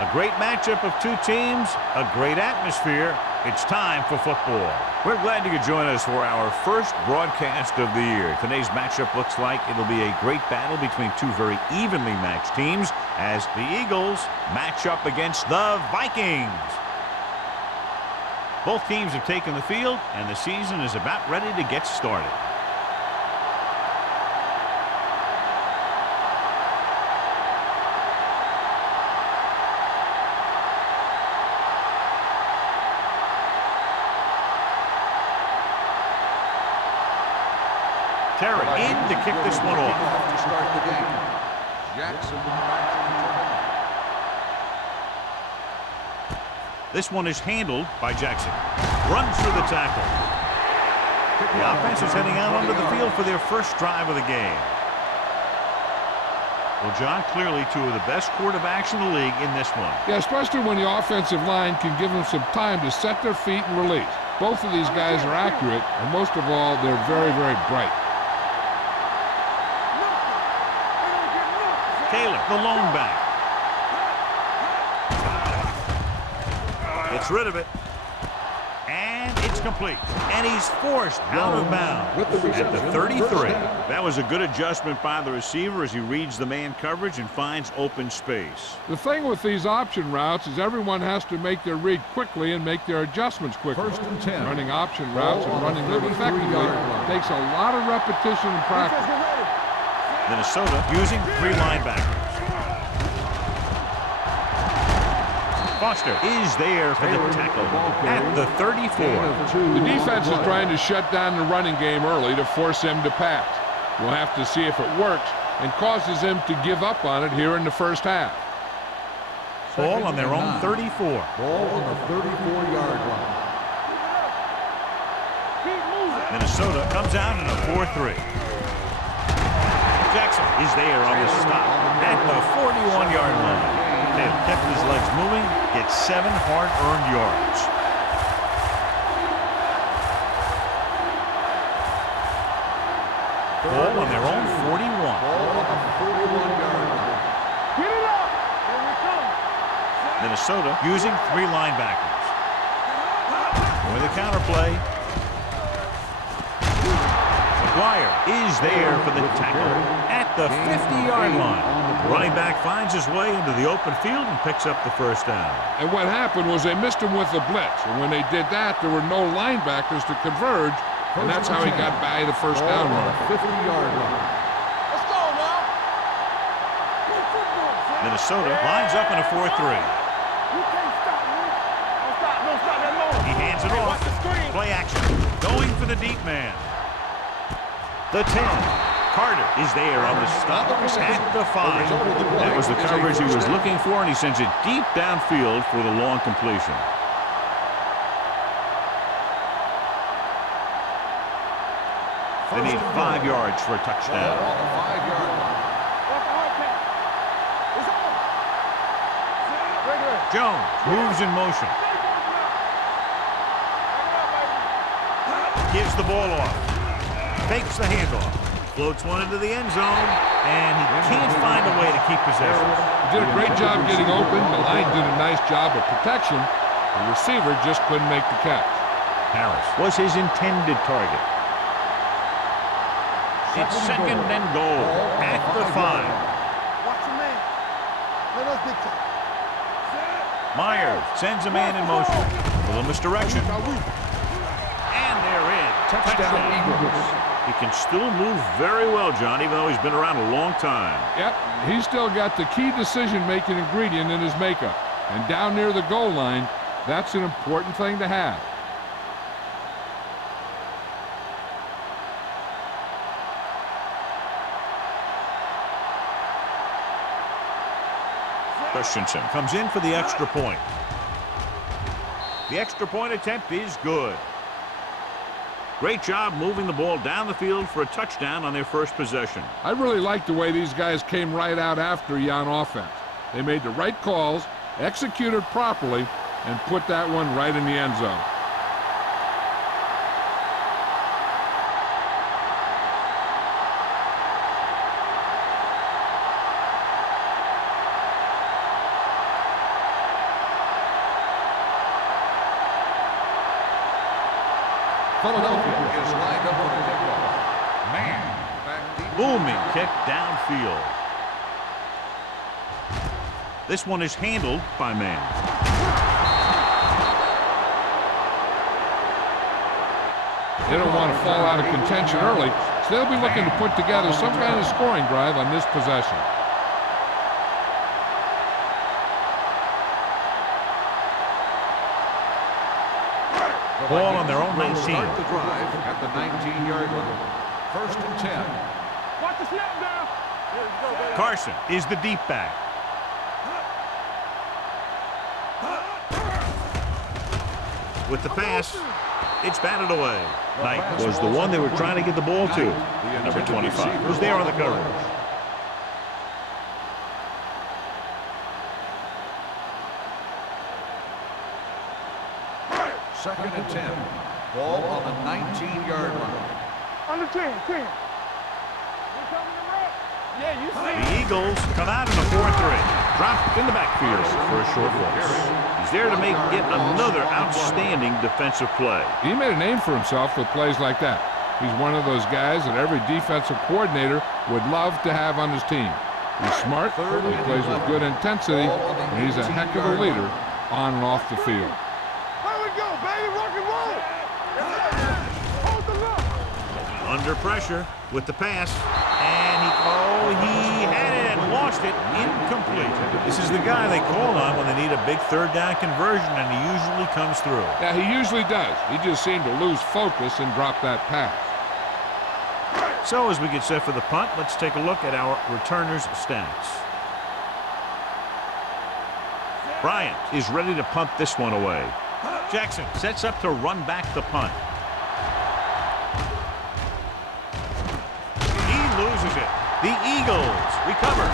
A great matchup of two teams, a great atmosphere. It's time for football. We're glad you could join us for our first broadcast of the year. Today's matchup looks like it'll be a great battle between two very evenly matched teams as the Eagles match up against the Vikings. Both teams have taken the field, and the season is about ready to get started. Terry in to kick this one off. To start the game. Jackson back to This one is handled by Jackson. Runs through the tackle. The offense is heading out onto the field for their first drive of the game. Well, John, clearly two of the best quarterbacks in the league in this one. Yeah, especially when the offensive line can give them some time to set their feet and release. Both of these guys are accurate, and most of all, they're very, very bright. Taylor, the lone back. Gets rid of it. And it's complete. And he's forced out of bounds at the 33. That was a good adjustment by the receiver as he reads the man coverage and finds open space. The thing with these option routes is everyone has to make their read quickly and make their adjustments quickly. 1st and 10. Running option routes and running them effectively takes a lot of repetition and practice. Minnesota using three linebackers. Foster is there for the tackle at the 34. The defense is trying to shut down the running game early to force him to pass. We'll have to see if it works and causes him to give up on it here in the first half. Ball on their own 34. Ball on the 34-yard line. Minnesota comes out in a 4-3. Jackson is there on the stop at the 41-yard line. They've kept his legs moving, gets 7 hard-earned yards. Ball on their own 41. Ball on the 41-yard line. Get it up! Here we come. Minnesota using three linebackers. With a counterplay. McGuire is there for the tackle at the 50-yard line. Running back finds his way into the open field and picks up the first down. And what happened was they missed him with the blitz. And when they did that, there were no linebackers to converge. And that's how he got by the first down run. 50-yard line. Let's go now. Play football, son. Minnesota lines up in a 4-3. You can't stop me. Don't stop that long. He hands it off. Watch the screen. Play action. Going for the deep man. The 10. Carter is there on the stop at the 5. That was the coverage he was looking for, and he sends it deep downfield for the long completion. They need 5 yards for a touchdown. Ball on the 5-yard line. Watch the hard pass. It's on. Regular. Jones moves in motion. Gives the ball off. Fakes the handoff. Floats one into the end zone, and he can't find a way to keep possession. He did a great job getting open. The line did a nice job of protection. The receiver just couldn't make the catch. Harris was his intended target. It's 2nd and goal at the 5. Watch your man. Let us dictate. Myers sends a man in motion. A little misdirection. And they're in. Touchdown Eagles. He can still move very well, John, even though he's been around a long time. Yep, he's still got the key decision-making ingredient in his makeup. And down near the goal line, that's an important thing to have. Christensen comes in for the extra point. The extra point attempt is good. Great job moving the ball down the field for a touchdown on their first possession. I really like the way these guys came right out after you on offense. They made the right calls, executed properly, and put that one right in the end zone. Philadelphia is lined up for the kickoff. Man, back deep. Booming kick downfield. This one is handled by Man. They don't want to fall out of contention early, so they'll be looking to put together some kind of scoring drive on this possession. Ball on their own Will 19. start the drive at the 19-yard line. 1st and 10. Watch the snap down. Here we go, baby. Carson is the deep back. With the pass, it's batted away. Knight was the one they were trying to get the ball to. Number 25 was there on the coverage. Second and 10. Ball on the 19-yard line. Under 10, 10. We coming to run. Yeah, you see. The Eagles come out in a 4-3. Dropped in the backfield for a short loss. He's there to make yet another outstanding defensive play. He made a name for himself with plays like that. He's one of those guys that every defensive coordinator would love to have on his team. He's smart, he plays with good intensity, and he's a heck of a leader on and off the field. Here we go, baby. Rock and roll. Hold the look. Under pressure with the pass. And he had it and lost it. Incomplete. This is the guy they call on when they need a big third down conversion, and he usually comes through. Yeah, he usually does. He just seemed to lose focus and drop that pass. So as we get set for the punt, let's take a look at our returners' stats. Bryant is ready to punt this one away. Jackson sets up to run back the punt. He loses it. The Eagles recover.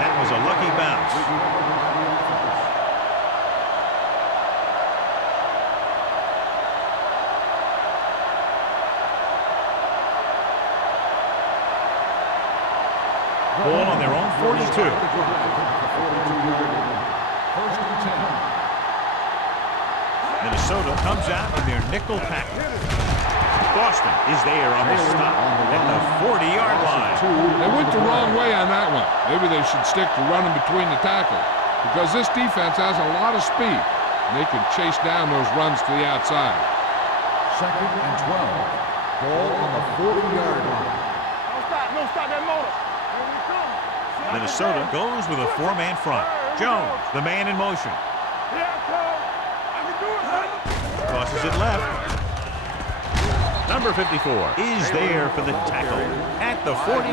That was a lucky bounce. Ball on their own 42. 1st and 10. Minnesota comes out in their nickel tackle. Boston is there on the stop at the 40-yard line. They went the wrong way on that one. Maybe they should stick to running between the tackles, because this defense has a lot of speed, and they can chase down those runs to the outside. 2nd and 12. Ball on the 40-yard line. No stop that motor. Here we come. Minnesota goes with a four-man front. Jones, the man in motion. Here I come. I can do it, baby. Tosses it left. Number 54 is there for the tackle at the 44.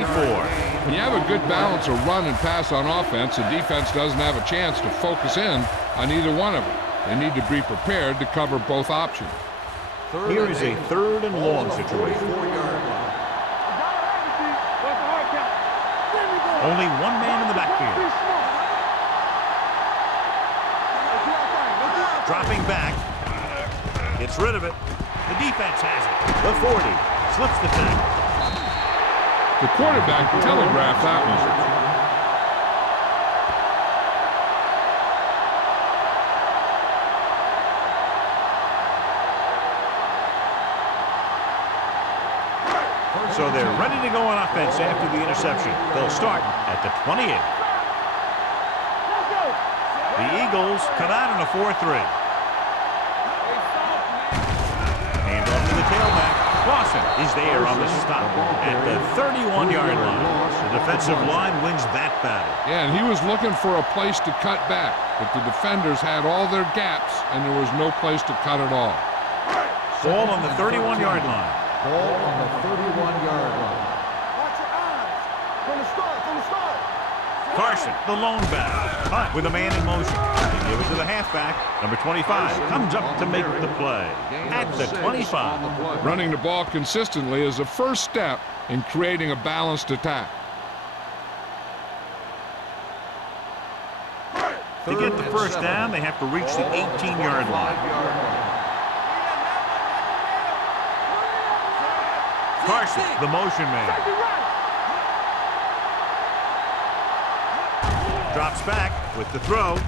When you have a good balance of run and pass on offense, the defense doesn't have a chance to focus in on either one of them. They need to be prepared to cover both options. Here is a third and long situation. 44-yard line. Only one man in the backfield. Dropping back. Gets rid of it. The defense has it. The 40 slips the tackle. The quarterback telegraphed that one. So they're ready to go on offense after the interception. They'll start at the 28. The Eagles come out in a 4-3. Hand off to the tailback. Clausen is there on the stop at the 31-yard line. The defensive line wins that battle. Yeah, and he was looking for a place to cut back, but the defenders had all their gaps, and there was no place to cut at all. Ball on the 31-yard line. Ball on the 31-yard line. Watch your eyes. From the start. Carson, the lone back. Hunt with a man in motion. They give it to the halfback. Number 25 comes up to make the play at the 25. Running the ball consistently is the first step in creating a balanced attack. To get the first down, they have to reach the 18-yard line. Carson, the motion man. Drops back with the throw.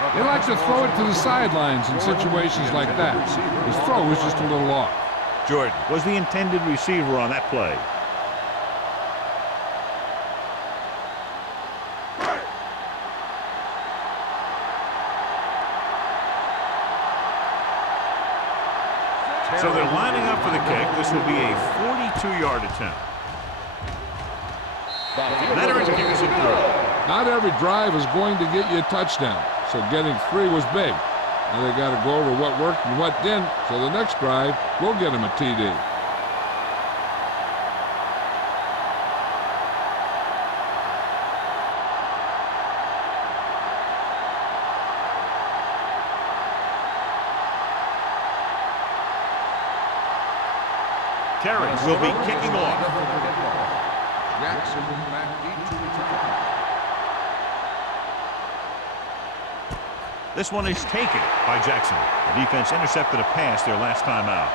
They like to throw it to the sidelines in situations like that. His throw was just a little off. Jordan was the intended receiver on that play. So they're lining up for the kick. This will be a 42-yard attempt. Veterans kick us it through. Not every drive is going to get you a touchdown, so getting 3 was big. Now they got to go over what worked and what didn't, so the next drive will get him a TD. Terry will be kicking off. Jackson McGee to return. This one is taken by Jackson. The defense intercepted a pass their last time out.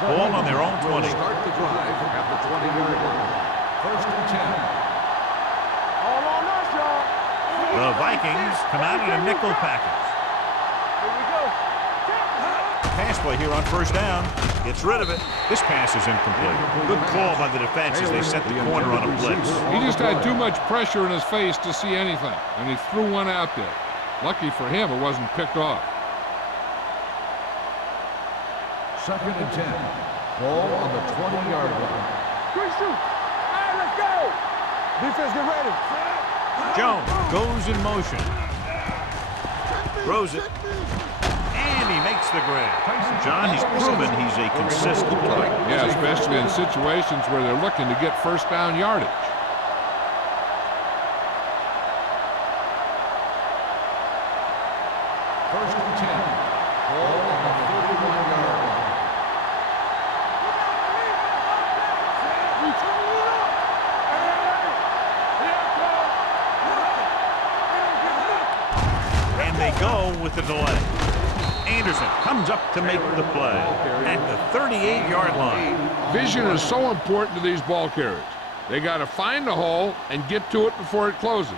Ball on their own 20. Start the drive at the 20-yard line. 1st and 10. All on us, y'all. The Vikings come out in a nickel package. Here we go. Pass play here on 1st down. Gets rid of it. This pass is incomplete. Good call by the defense as they set the corner on a blitz. He just had too much pressure in his face to see anything, and he threw one out there. Lucky for him, it wasn't picked off. 2nd and 10. Ball on the 20-yard line. Quick shoot. All right, let's go. Defense, get ready. Jones goes in motion. Throws it. And he makes the grab. John, he's proven he's a consistent target. Yeah, especially in situations where they're looking to get 1st down yardage. First and 10. Ball on the 31-yard line. And they go with the delay. Anderson comes up to make the play at the 38-yard line. Vision is so important to these ball carriers. They got to find the hole and get to it before it closes.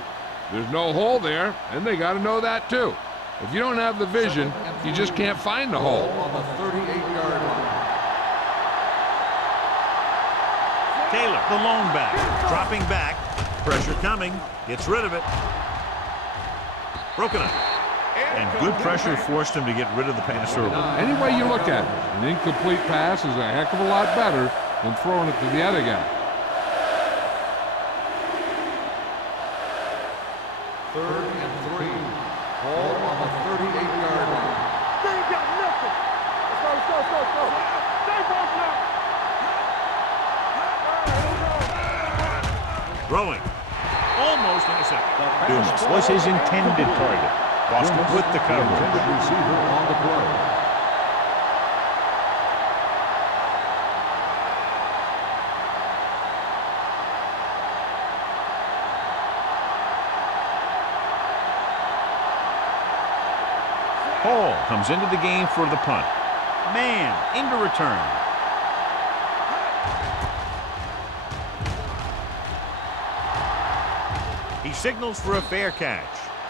There's no hole there, and they got to know that too. If you don't have the vision, you just can't find the hole. On the 38-yard line. Taylor, the lone back, dropping back. Pressure coming. Gets rid of it. Broken up. And good pressure forced him to get rid of the pass early. Any way you look at it, an incomplete pass is a heck of a lot better than throwing it to the other guy. 3rd and 3. Ball on the 38-yard line. They ain't got nothing. Let's go, let's go, let's go, let's go. Stay broken up. Throwing. Almost intercepted. Dumas was his intended target. Boston with the coverage. Intended receiver on the play. Hall comes into the game for the punt. Man into return. He signals for a fair catch.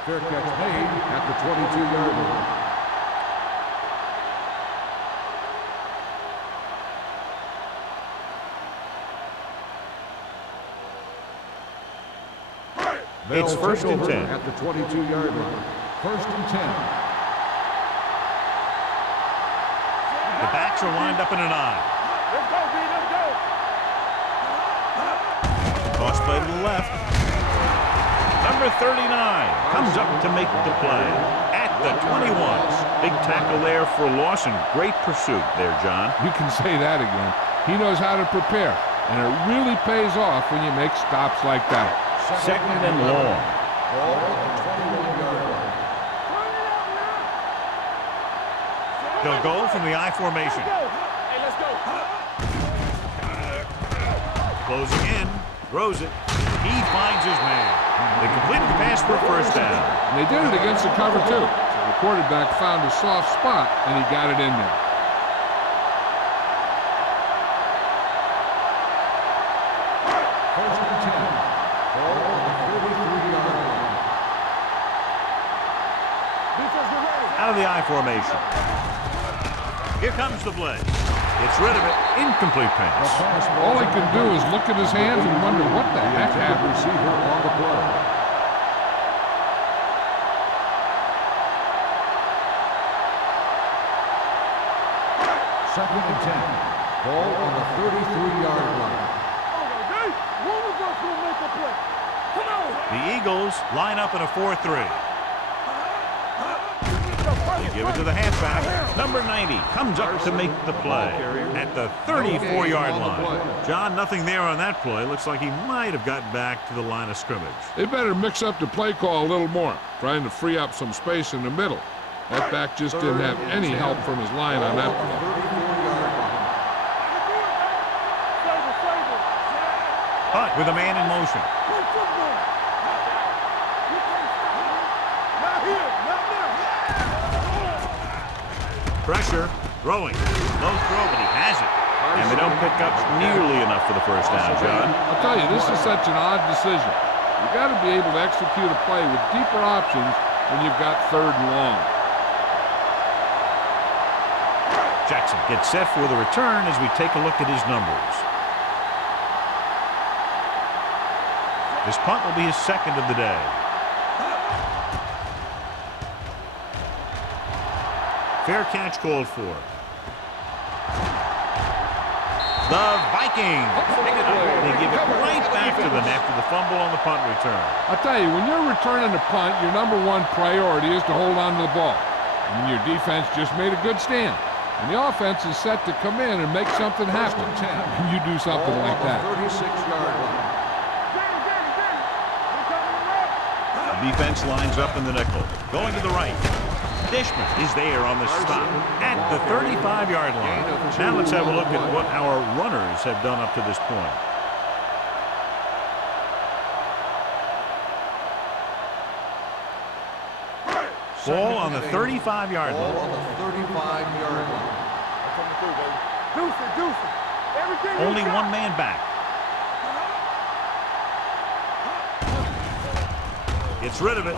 Fair catch made at the 22-yard line. It's 1st and 10. At the 22-yard line. 1st and 10. The backs are lined up in an I. Let's go, B, let's go. Toss play to the left. Number 39 comes up to make the play at the 21. Big tackle there for loss and great pursuit there, John. You can say that again. He knows how to prepare, and it really pays off when you make stops like that. 2nd and long. Ball on the 21-yard line. They'll go from the I formation. Hey, let's go. Closing in, throws it. He finds his man. They completed the pass for a 1st down. And they did it against the cover, too. So the quarterback found a soft spot, and he got it in there. First and 10. Ball on the 43-yard line. Defense, get ready. Out of the I formation. Here comes the blitz. Gets rid of it. Incomplete The pass. pass ball All he can do is look at his hands and wonder what the heck intended happened. receiver on the play. Second and 10. Ball on the 33-yard line. Okay, one of us will make a play. Come on. The Eagles line up in a 4-3. They give it to the halfback. Number 90 comes up to make the play at the 34-yard line. John, nothing there on that play. Looks like he might have gotten back to the line of scrimmage. They better mix up the play call a little more, trying to free up some space in the middle. That back just didn't have any help from his line on that play. 34-yard line. Hunt with a man in motion. Play football. You can't stop me. Not here, not now. Pressure, throwing. Low throw, but he has it. And they don't pick up nearly enough for the first down, John. I'll tell you, this is such an odd decision. You've got to be able to execute a play with deeper options when you've got 3rd and long. Jackson gets set for the return as we take a look at his numbers. This punt will be his 2nd of the day. Fair catch called for. The Vikings pick it up. They give it right back to them after the fumble on the punt return. I'll tell you, when you're returning a punt, your number one priority is to hold on to the ball. And your defense just made a good stand. And the offense is set to come in and make something happen. And you do something like that. 36-yard line. The defense lines up in the nickel. Going to the right. Dishman is there on the stop at the 35-yard line. Now let's have a look at what our runners have done up to this point. Ball on the 35-yard Ball line. on the 35-yard line. Coming through, baby. Deuce it, deuce it. Everything you Only got. one man back. Gets rid of it.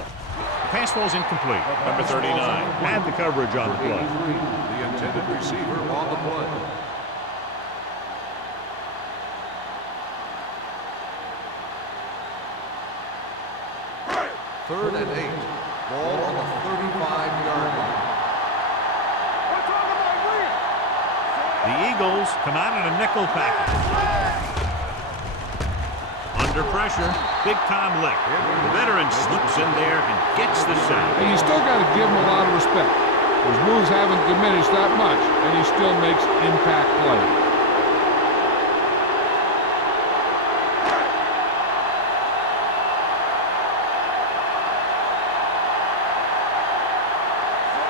Pass falls incomplete. Number 39 had the coverage on the play. The intended receiver on the play. Third and 8. Ball on the 35-yard line. We're talking about win. The Eagles come out in a nickel package. Under pressure, big-time lick. The veteran slips in there and gets the sack. And you still got to give him a lot of respect. His moves haven't diminished that much, and he still makes impact plays.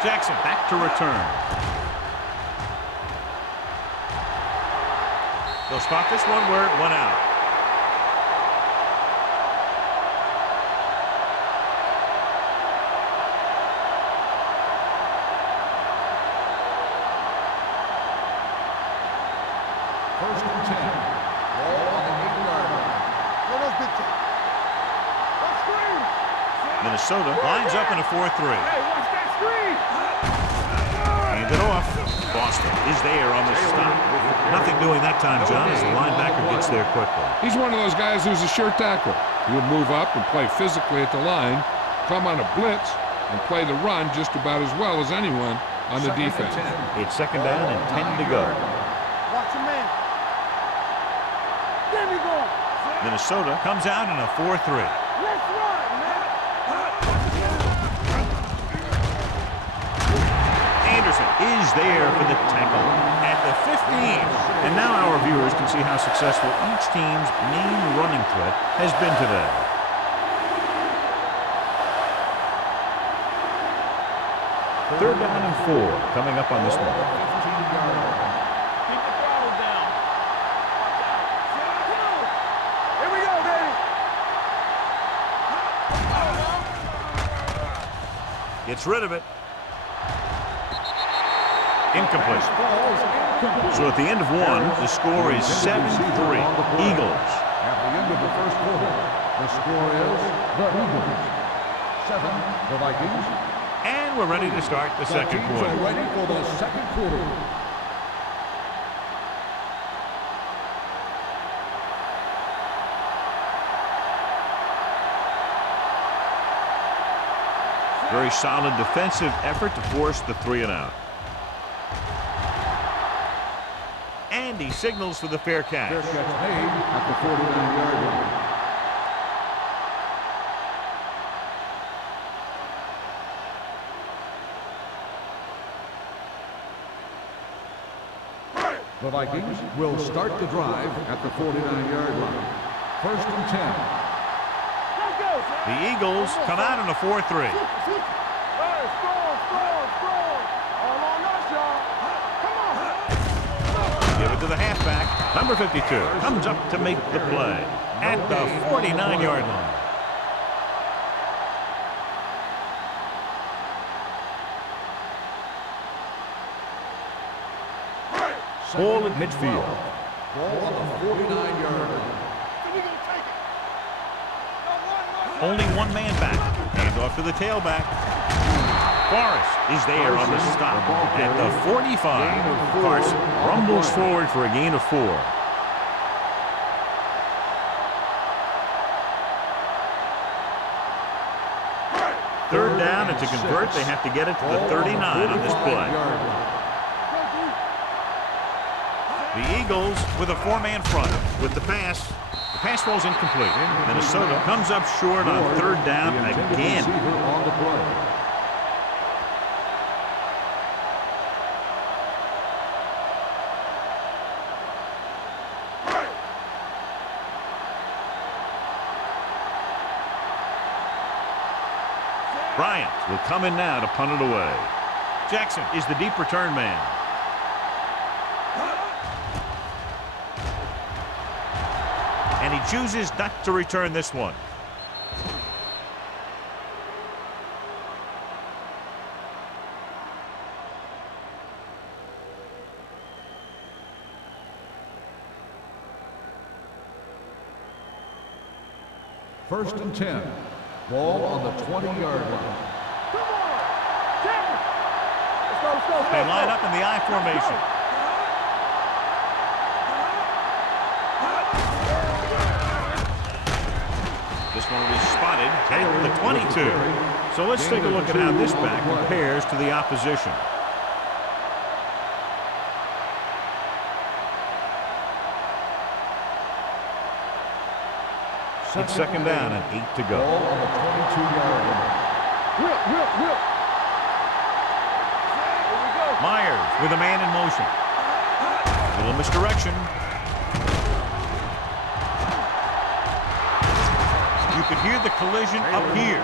Jackson back to return. They'll spot this one where it went out. First and 10. Ball on the 8-yard line. Let us get to. Let's screen. Minnesota lines up in a 4-3. Hey, watch that screen. Hand it off. Boston is there on the stop. Nothing doing that time, John, as the linebacker gets there quickly. He's one of those guys who's a sure tackler. He'll move up and play physically at the line, come on a blitz, and play the run just about as well as anyone on the defense. It's 2nd down and 10 to go. Watch your man. There we go. Minnesota comes out in a 4-3. Let's run, man. Anderson is there for the tackle at the 15. And now our viewers can see how successful each team's main running threat has been today. Third down and 4 coming up on this one. 15-yard line. Keep the throttle down. Watch out. Come on. Here we go, baby. Gets rid of it. Incomplete. Falls incomplete. So at the end of one, the score is 7-3. Eagles. At the end of first quarter. The score is the Eagles 7, the Vikings. And we're ready to start the second Teams quarter. are ready for the second quarter. Very solid defensive effort to force the 3-and-out. And he signals for the fair catch. Fair catch made at the 49-yard line. The Vikings will start the drive at the 49-yard line. First and 10. The Eagles come out in a 4-3. Hey, strong. All on us, y'all. Come on. Give it to the halfback. Number 52 comes up to make the play at the 49-yard line. Ball at midfield. Ball on the 49-yard line. We gonna take it. Only one man back. Hand off to the tailback. Forrest is there on the stop at the 45. Carson rumbles forward for a gain of 4. Third down, and to convert, they have to get it to the 39 on this play. The Eagles with a 4-man front. With the pass falls incomplete. Minnesota comes up short on third down again. On the play. Bryant will come in now to punt it away. Jackson is the deep return man. And he chooses not to return this one. First and 10. Ball on the 20-yard line. Come on. Tap it. Let's go. They line up in the I formation. This one will be spotted at the 22. So let's take a look at how this back compares to the opposition. It's second down and 8 to go. Ball on the 22-yard line. Whip. Here we go. Myers with a man in motion. Little misdirection. You could hear the collision up here.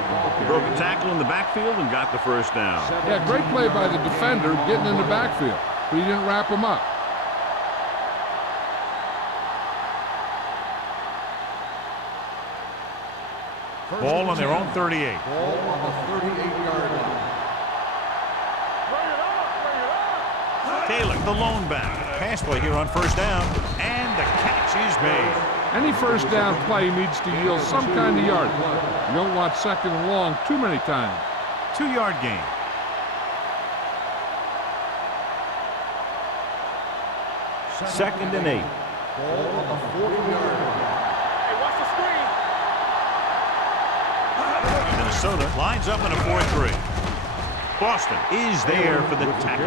Broke a tackle in the backfield and got the first down. Yeah, great play by the defender getting in the backfield, but he didn't wrap him up. Ball on their own 38. Ball on the 38-yard line. Bring it up. Taylor, the lone back. Pass play here on first down. And the catch is made. Any first down play needs to yield some kind of yardage. You don't want second and long too many times. 2-yard gain. Second and 8. Ball on the 40-yard line. Hey, watch the screen. Minnesota lines up in a 4-3. Boston is there for the tackle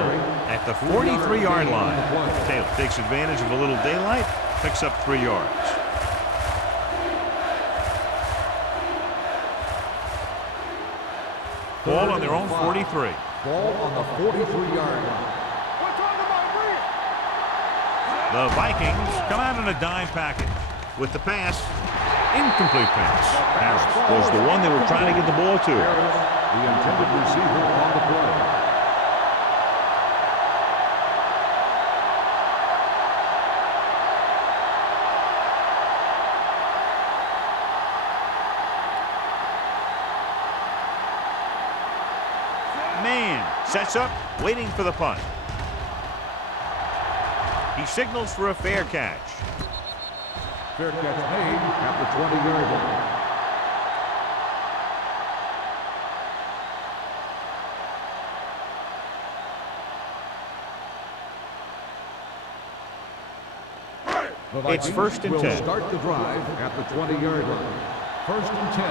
at the 43-yard line. Taylor takes advantage of a little daylight, picks up 3 yards. Ball on their own 43. Ball on the 43-yard line. We're talking about bring it. The Vikings come out in a dime package with the pass. Incomplete pass. Harris was the one they were trying to get the ball to. The intended receiver on the play. Man sets up, waiting for the punt. He signals for a fair catch. Fair catch made at the 20-yard line. It's 1st and 10. Will start the drive at the 20-yard line. 1st and 10.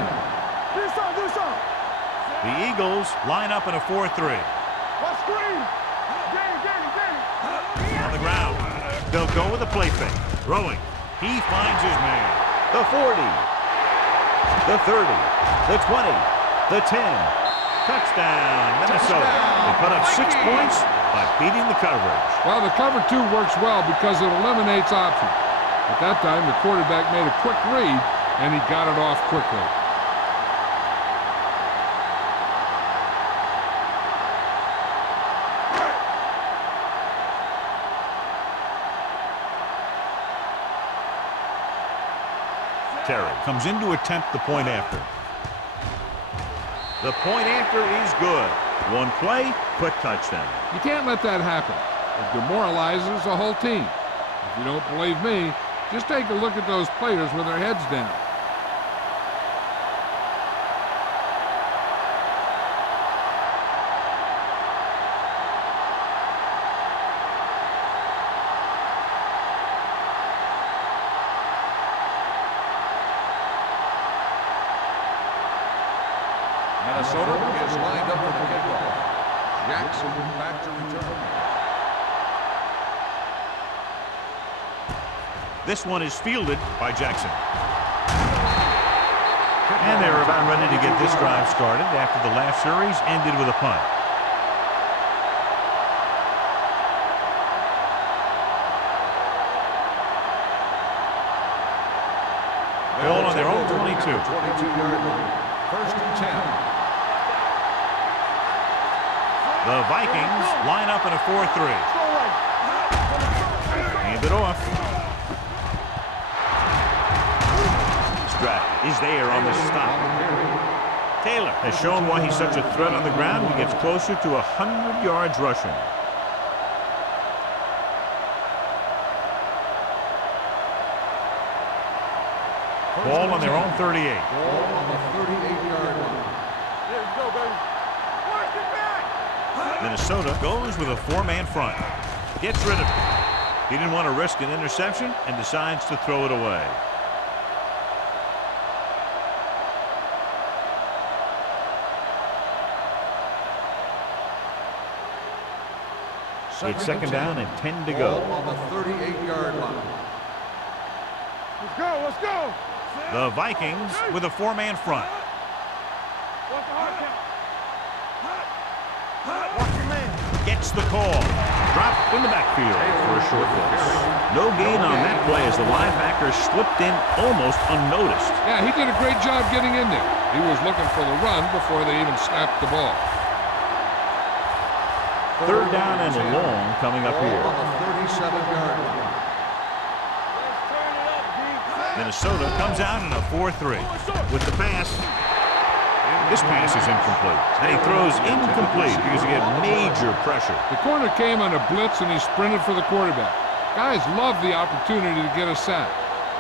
Do some. The Eagles line up in a 4-3. What screen? Danny. On the ground. They'll go with a play fake. Throwing. He finds his man. The 40. The 30. The 20. The 10. Touchdown, Minnesota. They put up 6 points by beating the coverage. Well, the cover 2 works well because it eliminates options. At that time, the quarterback made a quick read, and he got it off quickly. Terry comes in to attempt the point after. The point after is good. One play, quick touchdown. You can't let that happen. It demoralizes the whole team. If you don't believe me, just take a look at those players with their heads down. Minnesota is lined up for the kickoff. Jackson back to return. This one is fielded by Jackson. And they're about ready to get this drive started after the last series ended with a punt. Ball on their own 22. 22-yard line. 1st and 10. The Vikings line up in a 4-3. Hand it off. Stratton is there on the stop. Taylor has shown why he's such a threat on the ground. He gets closer to 100 yards rushing. Ball on their own 38. Ball on the 38-yard line. There we go, baby. Work it back. Minnesota goes with a 4-man front. Gets rid of it. He didn't want to risk an interception and decides to throw it away. It's 2nd down and 10 to go. Ball on the 38-yard line. Let's go. The Vikings with a 4-man front. Watch the hard count. Watch your man. Gets the call. Dropped in the backfield for a short loss. No gain on that play as the linebacker slipped in almost unnoticed. Yeah, he did a great job getting in there. He was looking for the run before they even snapped the ball. 3rd down and long coming up here. On the 37-yard line. Minnesota comes out in a 4-3 with the pass. This pass is incomplete, and he throws incomplete because he had major pressure. The corner came on a blitz, and he sprinted for the quarterback. Guys love the opportunity to get a sack,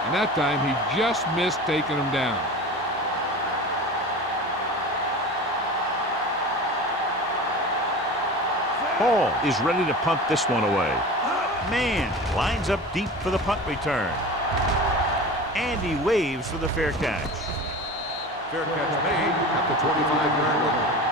and that time he just missed taking him down. Hall is ready to punt this one away. Man lines up deep for the punt return. And he waves for the fair catch. Fair catch made at the 25-yard line.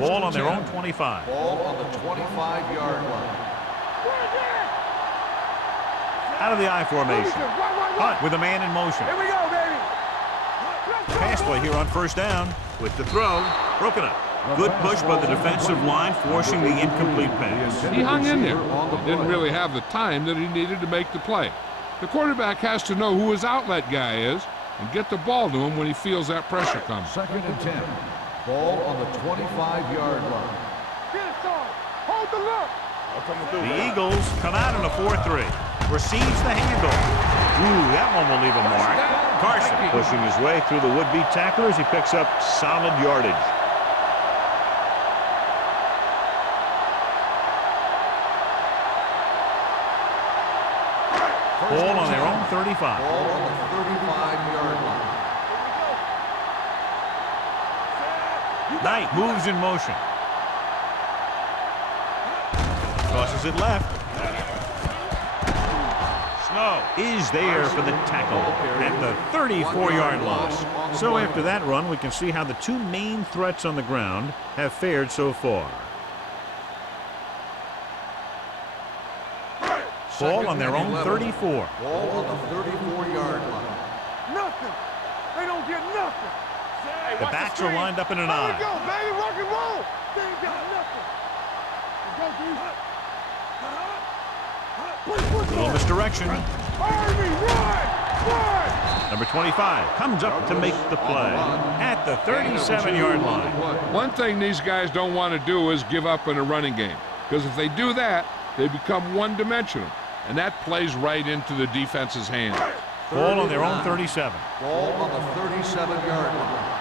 Ball on their own 25. Ball on the 25-yard line. Out of the I formation. Punt with a man in motion. Here we go, baby. Pass play here on 1st down with the throw. Broken up. Good push by the defensive line, forcing the incomplete pass. He hung in there, but didn't really have the time that he needed to make the play. The quarterback has to know who his outlet guy is and get the ball to him when he feels that pressure coming. 2nd and 10. Ball on the 25-yard line. Get it, son. Hold the look. The Eagles come out in a 4-3. Receives the handoff. Ooh, that one will leave a mark. Carson pushing his way through the would-be tacklers. He picks up solid yardage. 35. Ball on the 35-yard line. Knight moves in motion. Tosses it left. Snow is there for the tackle at the 34-yard line. So after that run, we can see how the two main threats on the ground have fared so far. Ball on their own 34. Ball on the 34-yard line. Nothing. They don't get nothing. The backs are lined up in an There eye. we go, baby. Rock and roll. They ain't got nothing. Go, D. Little misdirection. Army, run! Number 25 comes up to make the play at the 37-yard line. One thing these guys don't want to do is give up in a running game, because if they do that, they become one-dimensional, and that plays right into the defense's hands. Ball on their own 37. Ball on the 37-yard line.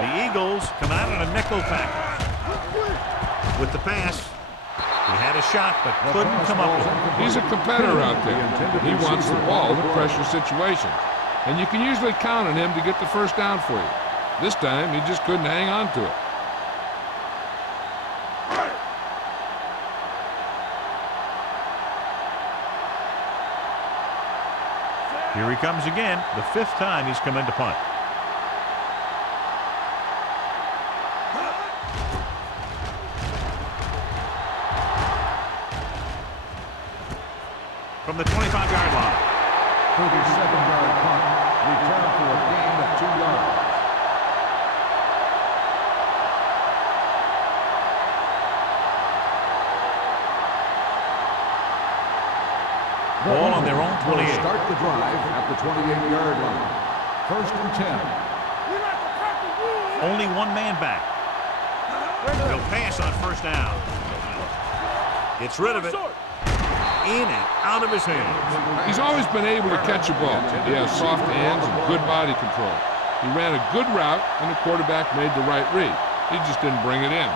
The Eagles come out in a nickel package. With the pass, he had a shot but couldn't come up with it. He's a competitor out there. He wants the ball to pressure situations, and you can usually count on him to get the first down for you. This time, he just couldn't hang on to it. Here he comes again, the 5th time he's come in to punt. From the 25-yard line. 37-yard punt. Return for a gain of 2 yards. Ball on their own 28. Start the drive at the 28-yard line. 1st and 10. Only one man back. He'll pass on 1st down. Gets rid of it. In and out of his hands. He's always been able to catch a ball. He has soft hands and good body control. He ran a good route, and the quarterback made the right read. He just didn't bring it in.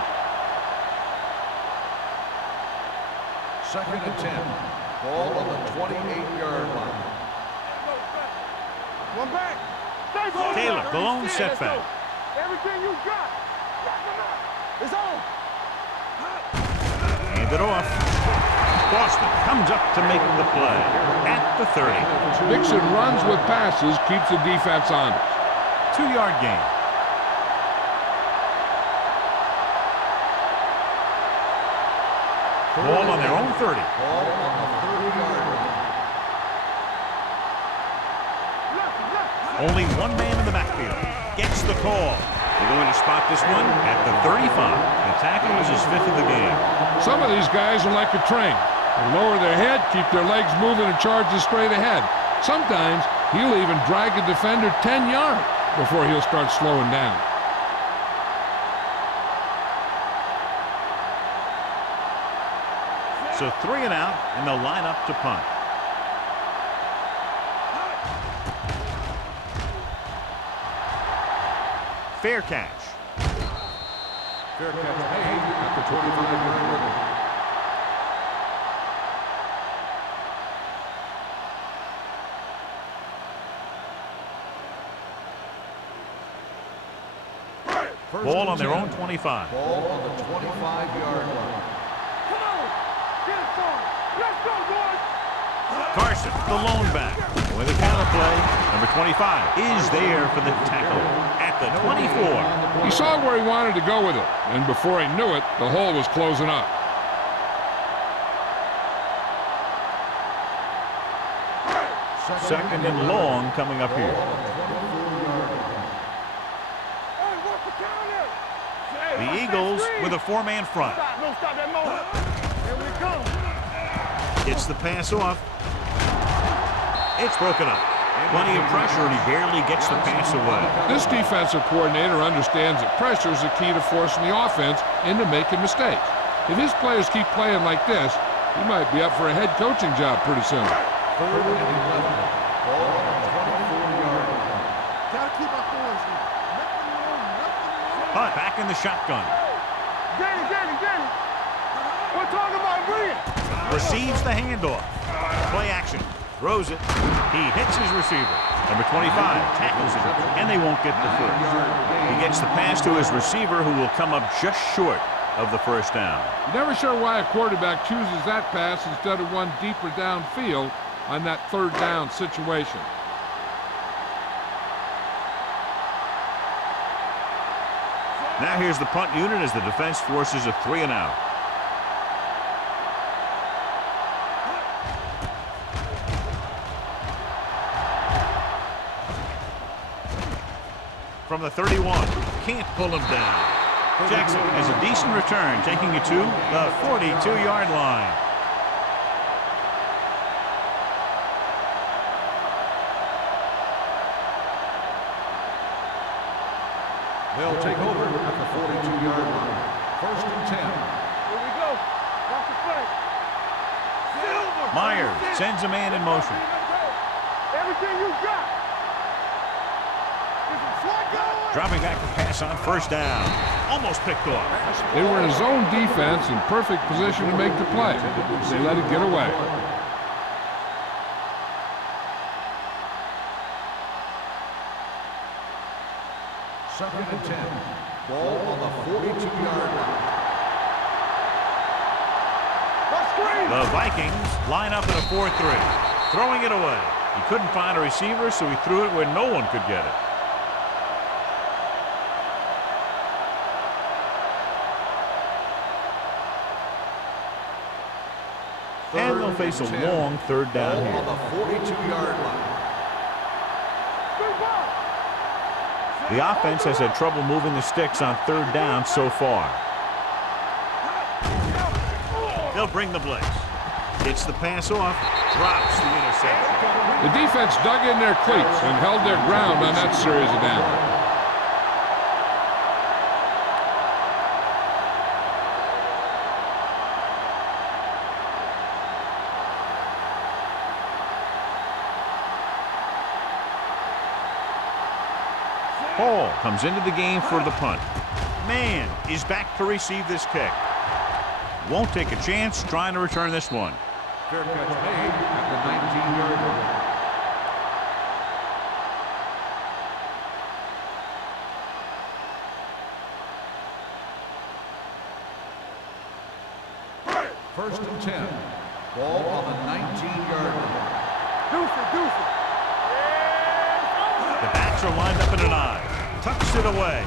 2nd and 10. Ball on the 28-yard line. One back. Taylor, the lone setback. Everything you got. It's on. Hand it off. Boston comes up to make the play at the 30. Mixing runs with passes keeps the defense honest. 2-yard gain. Ball on their own 30. Ball on the 30-yard line. Only one man in the backfield. Gets the call. They're going to spot this one at the 35. The tackle was his 5th of the game. Some of these guys are like a train. They lower their head, keep their legs moving, and charge straight ahead. Sometimes he'll even drag a defender 10 yards before he'll start slowing down. So 3 and out, and they'll line up to punt. Fair catch. Fair catch made at the 25-yard line. Ball on their own 25. Ball on the 25-yard line. Come on. Get it started. Let's go, boys. Carson, the lone back. With a counter play, number 25 is there for the tackle at the 24. He saw where he wanted to go with it, and before he knew it, the hole was closing up. Second and long coming up here. Hey, what's the counter? The Eagles with a 4-man front. Don't stop that motor. Here we come. Gets the pass off. It's broken up. Plenty of pressure, and he barely gets the pass away. This defensive coordinator understands that pressure is the key to forcing the offense into making mistakes. If his players keep playing like this, he might be up for a head coaching job pretty soon. 3rd and 11. Ball on the 24-yard line. Gotta keep our boys here. Nothing wrong. Hunt back in the shotgun. Get it. We're talking about bringing. Receives the handoff. Play action. Throws it. He hits his receiver. Number 25 tackles him, and they won't get the first. He gets the pass to his receiver, who will come up just short of the first down. You're never sure why a quarterback chooses that pass instead of one deeper downfield on that third down situation. Now here's the punt unit as the defense forces a 3-and-out. From the 31, can't pull him down. Jackson has a decent return, taking it to the 42-yard line. They'll take over at the 42-yard line. First and 10. Here we go. Watch the play. Silver. Myers sends a man in motion. Everything you got. Dropping back to pass on first down. Almost picked off. They were in a zone defense in perfect position to make the play. They let it get away. Second and 10. Ball on the 42-yard line. The Vikings line up in a 4-3. Throwing it away. He couldn't find a receiver, so he threw it where no one could get it. And they'll face a long third down here. On the 42-yard line. The offense has had trouble moving the sticks on third down so far. They'll bring the blitz. Gets the pass off, drops the interception. The defense dug in their cleats and held their ground on that series of downs. Hall comes into the game for the punt. Man is back to receive this kick. Won't take a chance trying to return this one. Fair catch made at the 19-yard line. First and 10. Ball on the 19-yard line. Deuce. The backs are lined up in an I. Tucks it away.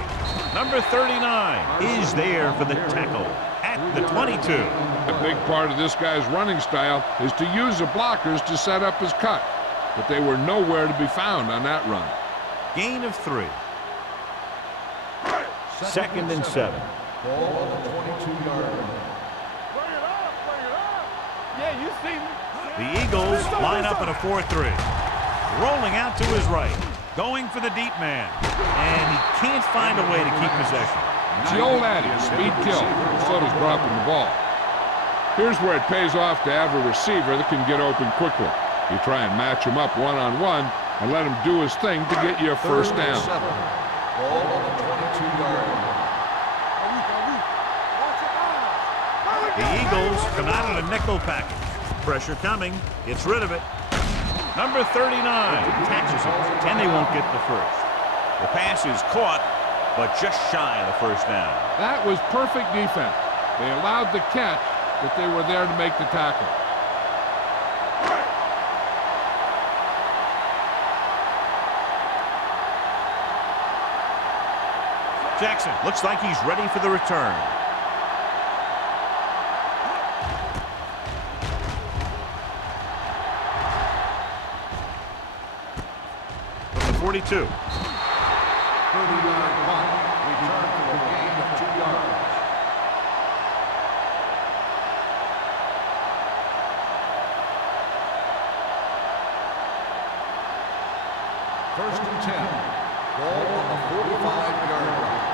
Number 39 is there for the tackle at the 22. A big part of this guy's running style is to use the blockers to set up his cut, but they were nowhere to be found on that run. Gain of 3. Second and 7. Ball on the 22-yard line. Bring it up. Yeah, you see me. The Eagles line up in a 4-3. Rolling out to his right. Going for the deep man. And he can't find a way to keep possession. It's the old adage, speed kills. So does dropping the ball. Here's where it pays off to have a receiver that can get open quickly. You try and match him up one-on-one and let him do his thing to get you a first down. Ball on the 22-yard line. The Eagles come out in a nickel package. Pressure coming. Gets rid of it. Number 39 catches it, and they won't get the first. The pass is caught, but just shy of the first down. That was perfect defense. They allowed the catch, but they were there to make the tackle. Jackson looks like he's ready for the return. From the 42. 30-yard punt. Return for a gain of 2 yards. First and 10. Ball on the 45-yard line.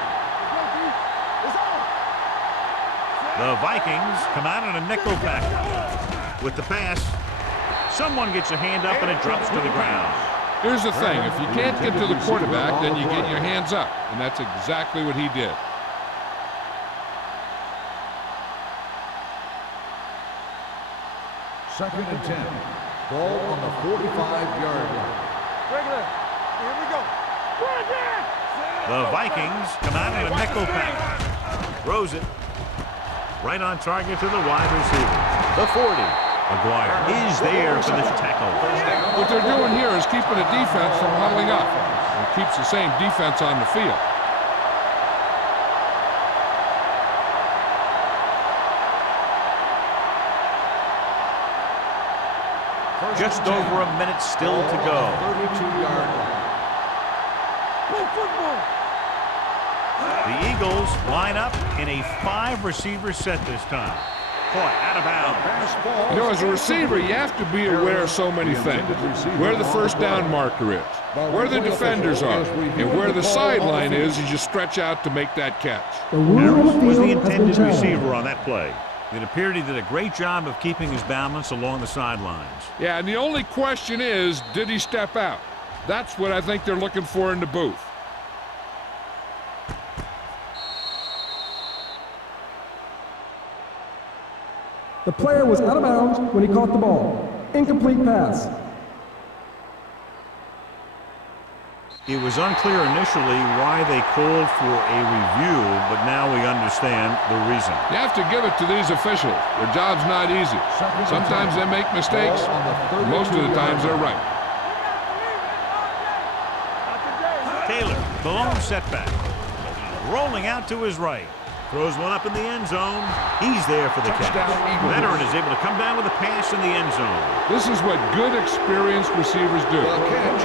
The Vikings come out in a nickel package. With the pass, someone gets a hand up and it drops to the ground. Here's the thing, if you can't get to the quarterback, then you get your hands up, and that's exactly what he did. Second and 10. Ball on the 45-yard line. Regular. Here we go. The Vikings come out in a nickel pack. Throws it. Right on target to the wide receiver. The 40. McGuire is there for the tackle. What they're doing here is keeping the defense from huddling up. It keeps the same defense on the field. Just over a minute still to go. 32-yard line. The Eagles line up in a 5-receiver set this time. Caught out of bounds. You know, as a receiver, you have to be aware of so many things. Where the first down marker is, where the defenders are, and where the sideline is as you stretch out to make that catch. Harris was the intended receiver on that play. It appeared he did a great job of keeping his balance along the sidelines. Yeah, and the only question is, did he step out? That's what I think they're looking for in the booth. The player was out of bounds when he caught the ball. Incomplete pass. It was unclear initially why they called for a review, but now we understand the reason. You have to give it to these officials. Their job's not easy. Sometimes they make mistakes. Most of the times they're right. Taylor, the lone setback. Rolling out to his right. Throws one up in the end zone. He's there for the catch. Veteran is able to come down with a pass in the end zone. This is what good, experienced receivers do.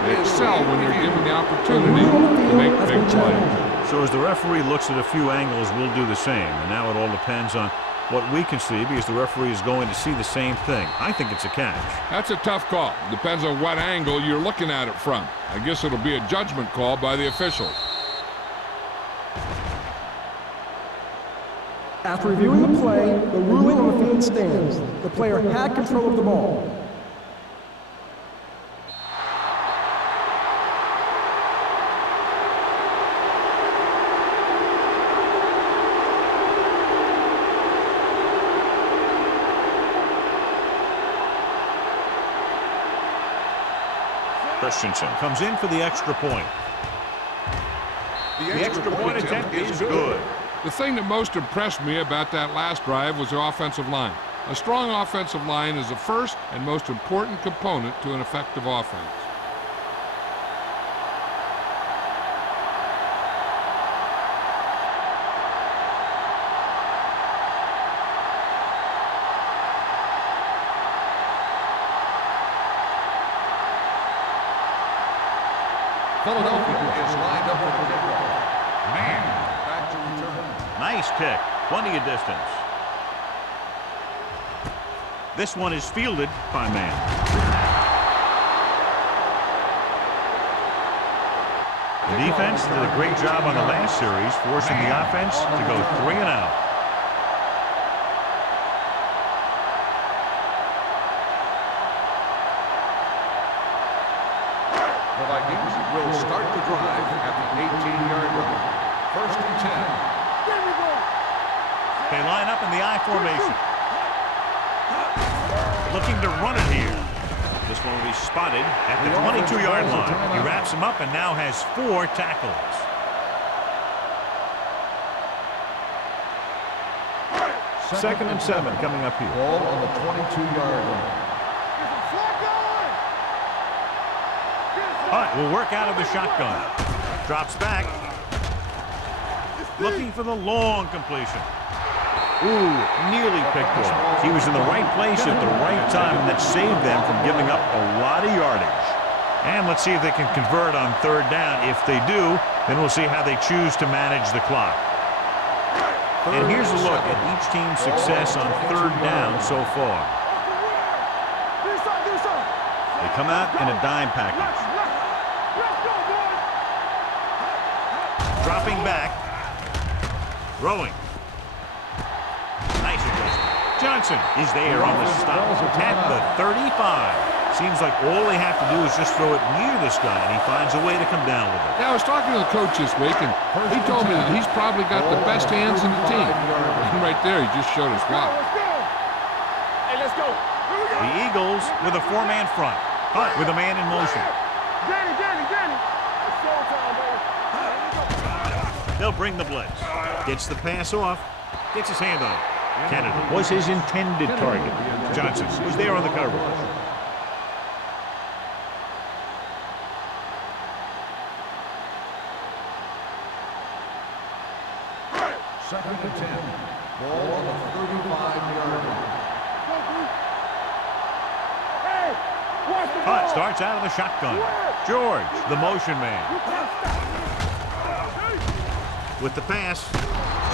They excel when they're given the opportunity to make big plays. So as the referee looks at a few angles, we'll do the same. And now it all depends on what we can see, because the referee is going to see the same thing. I think it's a catch. That's a tough call. Depends on what angle you're looking at it from. I guess it'll be a judgment call by the officials. After reviewing the play, the ruling on the field stands. The player had control of the ball. Christensen comes in for the extra point. The extra point attempt is good. The thing that most impressed me about that last drive was the offensive line. A strong offensive line is the first and most important component to an effective offense. Philadelphia is lined up for the kickoff. Man, back to return. Nice kick. Plenty of distance. This one is fielded by Man. The defense did a great job on the last series, forcing the offense to go 3 and out. The Vikings will start the drive at the 18-yard line. First and 10. They line up in the I formation. Looking to run it here. This one will be spotted at the 22-yard line. He wraps him up and now has 4 tackles. Second and 7 coming up here. Ball on the 22-yard line. Hunt will work out of the shotgun. Drops back. Looking for the long completion. Ooh, nearly picked off. He was in the right place at the right time, and that saved them from giving up a lot of yardage. And let's see if they can convert on 3rd down. If they do, then we'll see how they choose to manage the clock. And here's a look at each team's success on 3rd down so far. They come out in a dime package. Dropping back. Throwing. Nice adjustment. Johnson is there on the stop at the 35. Seems like all they have to do is just throw it near this guy, and he finds a way to come down with it. Yeah, I was talking to the coach this week, and he told me that he's probably got the best hands in the team. And right there, he just showed us why. Hey, let's go. Here we The Eagles with a four-man front. Hunt with a man in motion. Danny. It's showtime, baby. They'll bring the blitz. Gets the pass off. Gets his hand on it. Kennedy was his intended target. Johnson was there on the coverage. Second and 10. Ball on the 35-yard line. Hey, watch the Hunt ball. starts out of the shotgun. George, the motion man. With the pass,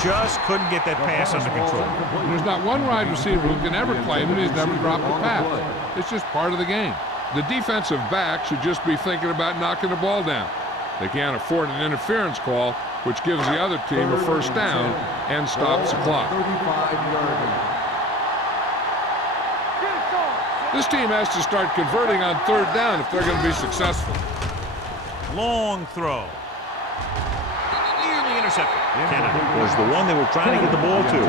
just couldn't get that pass under control. There's not one wide receiver who can ever claim that he's never dropped a pass. It's just part of the game. The defensive back should just be thinking about knocking the ball down. They can't afford an interference call, which gives the other team a first down and stops the clock. 35-yard line. This team has to start converting on third down if they're going to be successful. Long throw. Nearly intercepted. Kennedy was the one they were trying to get the ball to.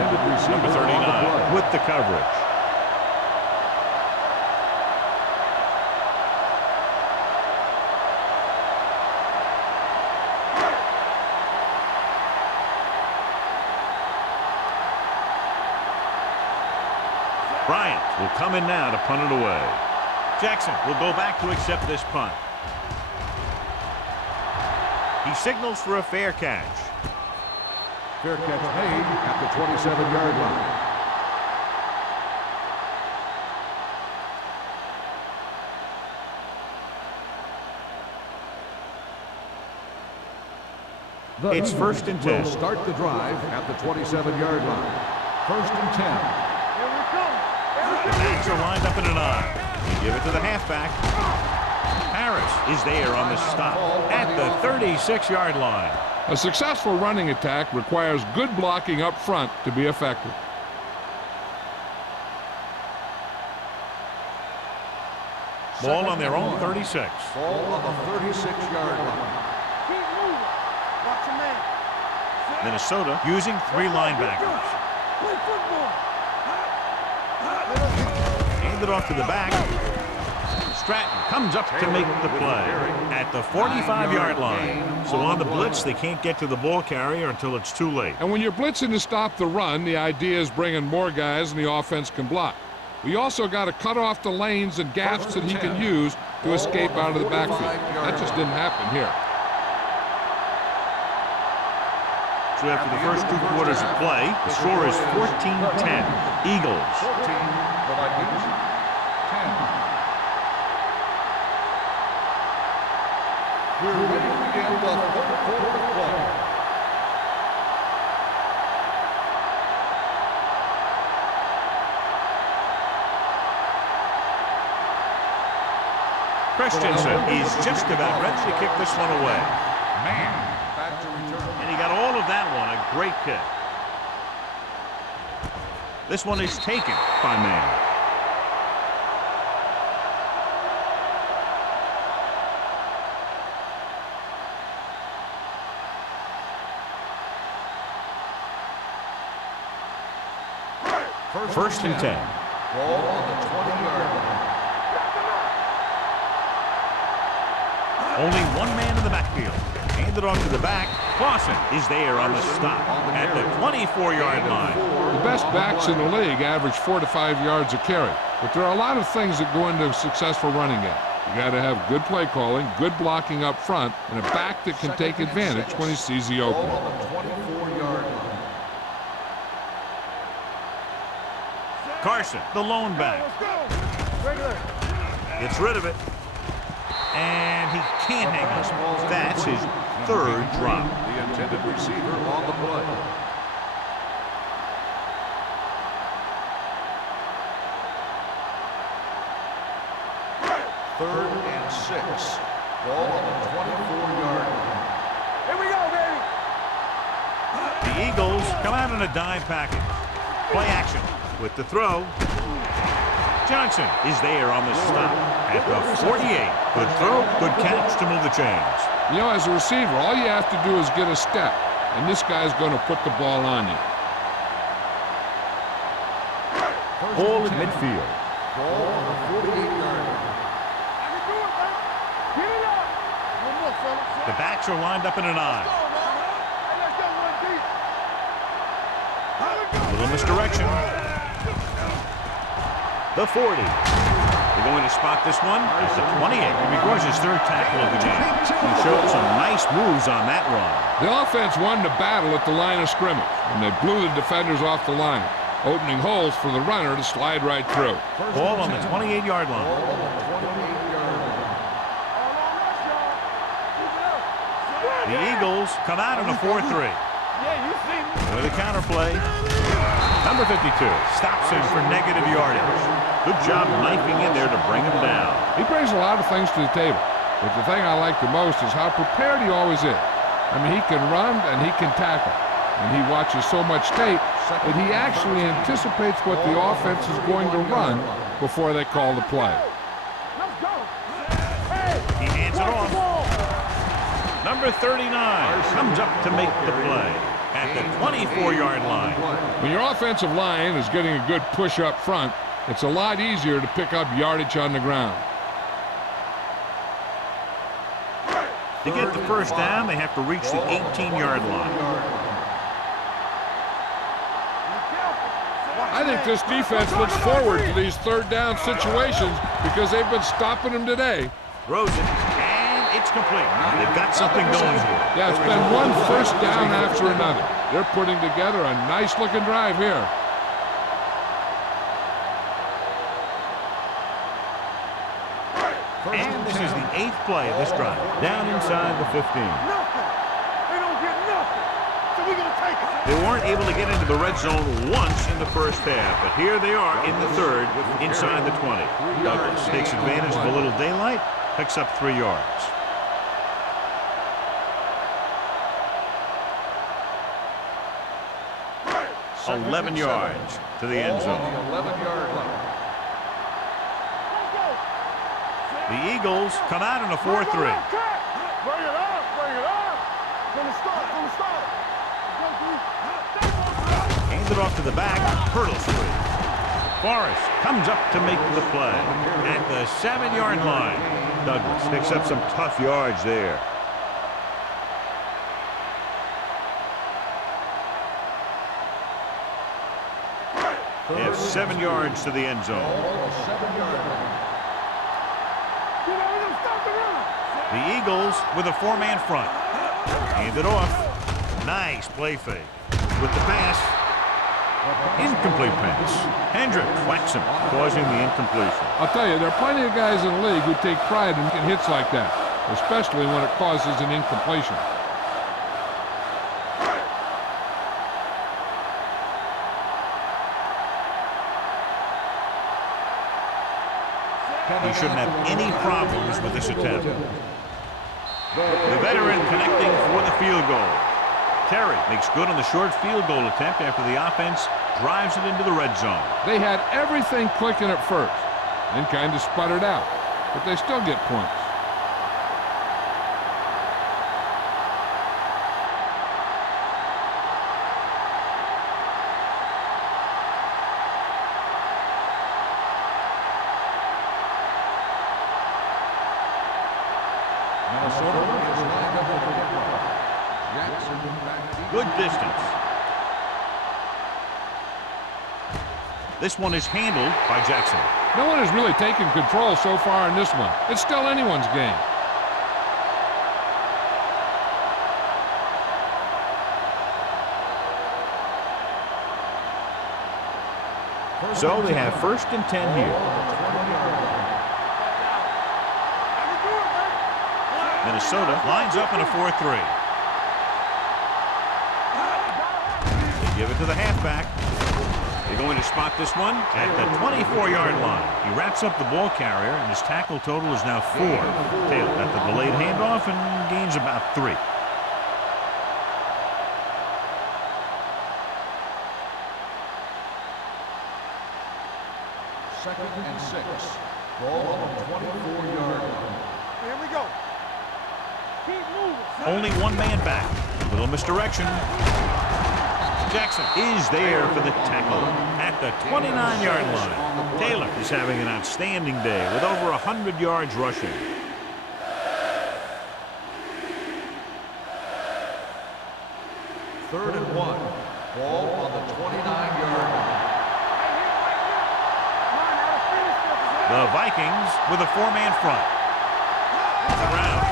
Number 39 with the coverage. Bryant will come in now to punt it away. Jackson will go back to accept this punt. He signals for a fair catch. Fair catch made at the 27-yard line. It's first and 10. Will start the drive at the 27-yard line. First and 10. The backs are lined up in an I. They give it to the halfback. Harris is there on the stop at the 36-yard line. A successful running attack requires good blocking up front to be effective. Ball on their own 36. Ball on the 36-yard line. Keep moving. Watch your man. Minnesota using three linebackers. Play football. Handed off to the back. Stratton comes up to make the play at the 45-yard line. So on the blitz, they can't get to the ball carrier until it's too late. And when you're blitzing to stop the run, the idea is bringing more guys than the offense can block. We also got to cut off the lanes and gaps that he can use to escape out of the backfield. That just didn't happen here. So after the first two quarters of play, the score is 14-10. Eagles. 14, the Vikings. 10. We're ready to begin the third quarter of play. Christensen is just about ready to kick this one away. Man, back to return. And he got all of that one, a great kick. This one is taken by Man. First and 10. Ball on the 20-yard line. Only one man in the backfield. Handed off to the back. Clausen is there on the stop at the 24-yard line. The best backs in the league average 4 to 5 yards a carry. But there are a lot of things that go into a successful running game. You got to have good play calling, good blocking up front, and a back that can take advantage when he sees the Ball opening. on the 24-yard line. Carson, the lone back. Gets rid of it. And he can't hang on. That's his third drop. The intended receiver on the play. Third and 6. Ball on the 24-yard line. Here we go, baby. The Eagles come out in a dime package. Play action with the throw. Johnson is there on the stop at the 48. Good throw, good catch to move the chains. You know, as a receiver, all you have to do is get a step, and this guy's going to put the ball on you. All at midfield. Ball on the 48-yard line. I can do it, man. Get it up. One more, fellas. The backs are lined up in an I. Hey, let's go one deep. Here we go. Little misdirection. The 40. They're going to spot this one at the 28. Because his third tackle of the game. He showed some nice moves on that run. The offense won the battle at the line of scrimmage, and they blew the defenders off the line, opening holes for the runner to slide right through. Ball on the 28-yard line. Ball on the 28-yard line. The Eagles come out in a 4-3. Yeah, you see me. With a counter play. Number 52 stops him for negative yardage. Good job knifing in there to bring him down. He brings a lot of things to the table, but the thing I like the most is how prepared he always is. I mean, he can run and he can tackle, and he watches so much tape that he actually anticipates what the offense is going to run before they call the play. Let's go. Hey, He hands it off. Number 39 comes up to make the play at the 24-yard line. When your offensive line is getting a good push up front, it's a lot easier to pick up yardage on the ground. To get the first down, they have to reach the 18-yard line. I think this defense looks forward to these third down situations because they've been stopping them today. Throws it, and it's complete. They've got something going here. Yeah, it's been one first down after another. They're putting together a nice-looking drive here. And this is the 8th play of this drive. Down inside the 15. nothing. They don't get nothing. So we're going to take it. They weren't able to get into the red zone once in the first half, but here they are in the third, inside the 20. Douglas takes advantage of a little daylight, picks up 3 yards. Second 11 and yards 7. to the end Ball on zone. the 11-yard line. The Eagles come out in a 4-3. Bring it up. Bring it up. From the start. Hands it off to the back, hurdles free. Forrest comes up to make the play at the 7-yard line. Douglas picks up some tough yards there. They have 7 yards to the end zone. Ball on the 7-yard line. We're going to stop the run. The Eagles with a 4-man front. Hand it off. Nice play fake. With the pass. Incomplete pass. Hendrick whacks him, causing the incompletion. I'll tell you, there are plenty of guys in the league who take pride in hits like that, especially when it causes an incompletion. He shouldn't have any problems with this attempt. The veteran connecting for the field goal. Terry makes good on the short field goal attempt after the offense drives it into the red zone. They had everything clicking at first, then kind of sputtered out, but they still get points. Minnesota is lined up at the kickoff. Jackson back deep. Good distance. This one is handled by Jackson. No one has really taken control so far in this one. It's still anyone's game. So they have 1st and 10 here. Minnesota lines up in a 4-3. They give it to the halfback. They're going to spot this one at the 24-yard line. He wraps up the ball carrier, and his tackle total is now 4. Taylor got the delayed handoff and gains about 3. Second and 6. Ball on the 24-yard line. Here we go. Keep moving. Only one man back. Little misdirection. Jackson is there for the tackle at the 29-yard line. Taylor is having an outstanding day with over 100 yards rushing. Third and 1. Ball on the 29-yard line. The Vikings with a 4-man front. Around.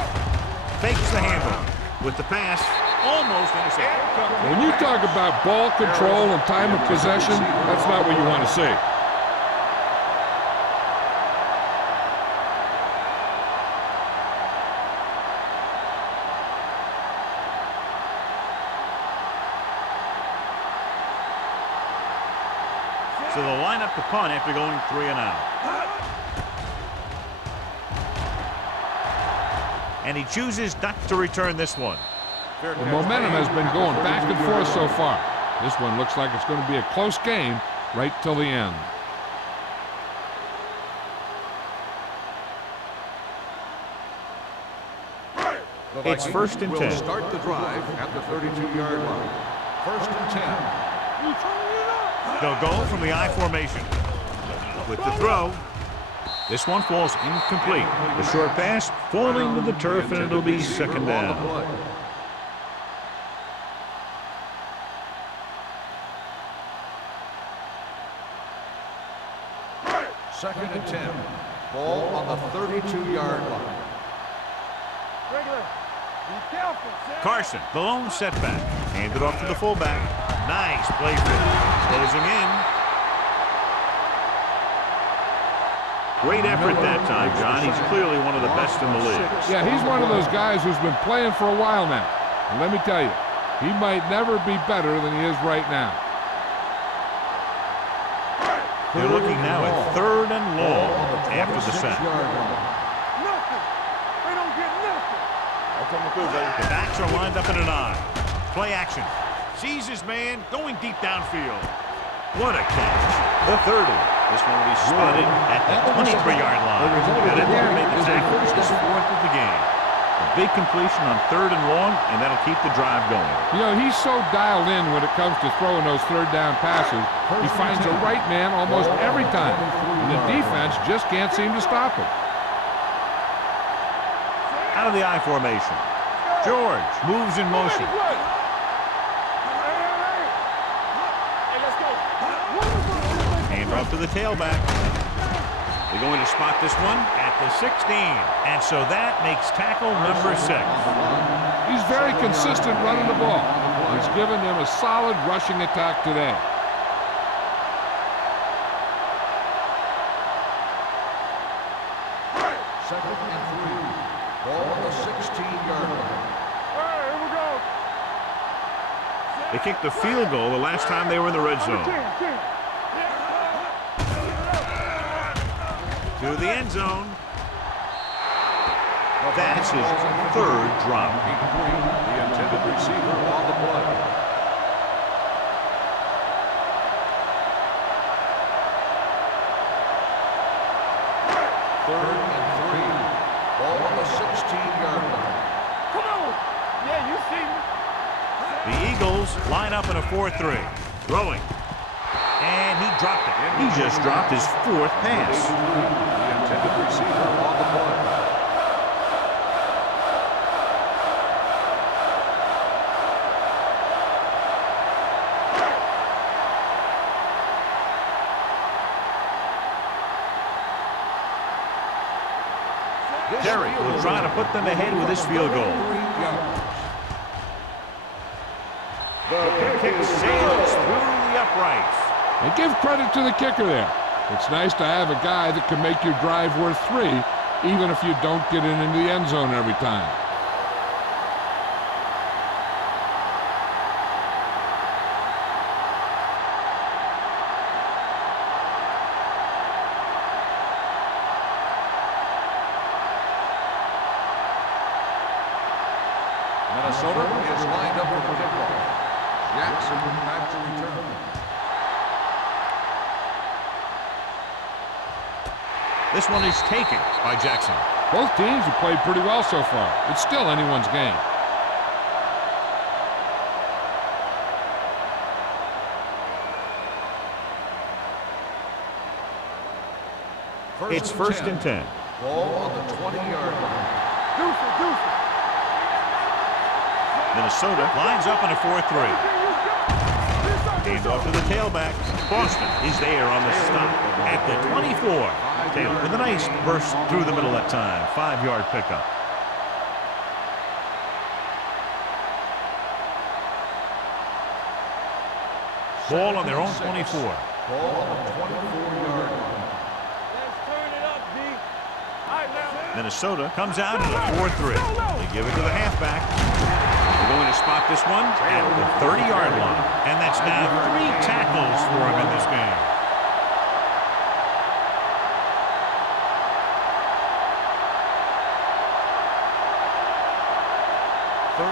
Fakes the handoff. With the pass, almost intercepted. When you talk about ball control and time of possession, that's not what you want to see. So they'll line up the punt after going 3 and out. And he chooses not to return this one. The momentum has been going back and forth so far. This one looks like it's going to be a close game right till the end. It's 1st and 10. Will start the drive at the 32-yard line. 1st and 10. They'll go from the I formation. With the throw, this one falls incomplete. The short pass falling to the turf, and it'll be 2nd down. 2nd and 10. Ball on the 32-yard line. Carson, the lone setback. Handed off to the fullback. Nice play finish. Closing in. Great effort that time, John. He's clearly one of the best in the league. Yeah, he's one of those guys who's been playing for a while now. And let me tell you, he might never be better than he is right now. They're looking now at 3rd and long after the sack. The backs are lined up in an I. Play action. Sees his man going deep downfield. What a catch. The 30. This one will be spotted at the 23-yard line. Got in there and made the tackle. This is 4th of the game. A big completion on 3rd and long, and that'll keep the drive going. You know, he's so dialed in when it comes to throwing those 3rd down passes. He finds the right man almost every time. And the defense just can't seem to stop him. Out of the I formation. George moves in motion. Hand off to the tailback. They're going to spot this one at the 16. And so that makes tackle number 6. He's very consistent running the ball. He's given them a solid rushing attack today. Second and 3. Ball on the 16-yard line. They kicked the field goal the last time they were in the red zone. To the end zone. That's his 3rd drop. The intended receiver on the play. Third and 3. Ball on the 16-yard line. Come on! Yeah, you see me. The Eagles line up in a 4-3. Throwing. And he dropped it. He just dropped his 4th pass. The intended receiver on the play. Terry will try to put them ahead with this field goal. The kick sails through the uprights. And give credit to the kicker there. It's nice to have a guy that can make your drive worth 3, even if you don't get it into the end zone every time. Minnesota is lined up with the kickoff. Jackson back to return. This one is taken by Jackson. Both teams have played pretty well so far. It's still anyone's game. It's first and 10. Ball on the 20-yard line. Minnesota lines up in a 4-3. Hand off to the tailback. Boston is there on the stop at the 24. Taylor with a nice burst through the middle that time. 5-yard pickup. Ball on their own 24. Ball on the 24-yard line. Let's turn it up, D. All right, now. Minnesota comes out in a 4-3. They give it to the halfback. They're going to spot this one at the 30-yard line. And that's now 3 tackles for him in this game.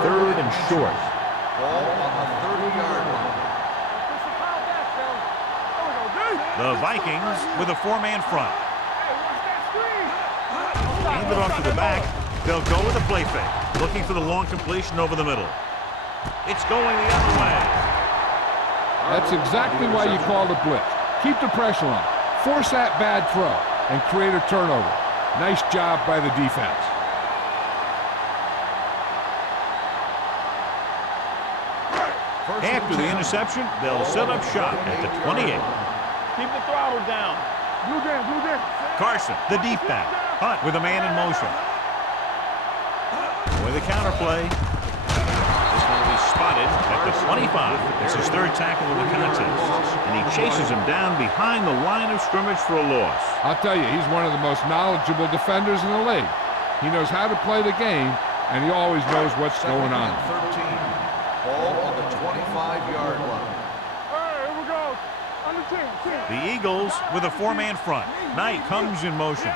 Third and short. Ball on the 30-yard line. The Vikings with a 4-man front. Hand it off to the back. They'll go with a play fake. Looking for the long completion over the middle. It's going the other way. That's exactly why you call the blitz. Keep the pressure on. Force that bad throw and create a turnover. Nice job by the defense. After the interception, they'll set up shop at the 28. Keep the throttle down. Blue game, blue game. Carson, the deep back. Hunt with a man in motion. With a counter play. This one will be spotted at the 25. It's his 3rd tackle of the contest. And he chases him down behind the line of scrimmage for a loss. I'll tell you, he's one of the most knowledgeable defenders in the league. He knows how to play the game, and he always knows what's going on. 13. Ball on the 25-yard line. All right, here we go. On the 10. The Eagles with a 4-man front. Knight comes in motion.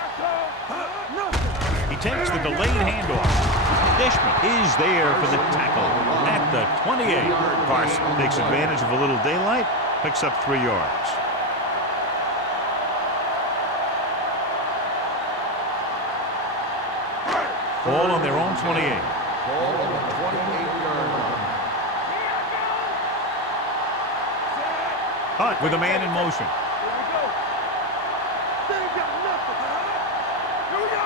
He takes the delayed handoff. Dishman is there for the tackle at the 28. Carson takes advantage of a little daylight, picks up 3 yards. Ball on their own 28. Ball on the 28-yard line. Hunt with a man in motion. Here we go. They ain't got nothing. Here we go.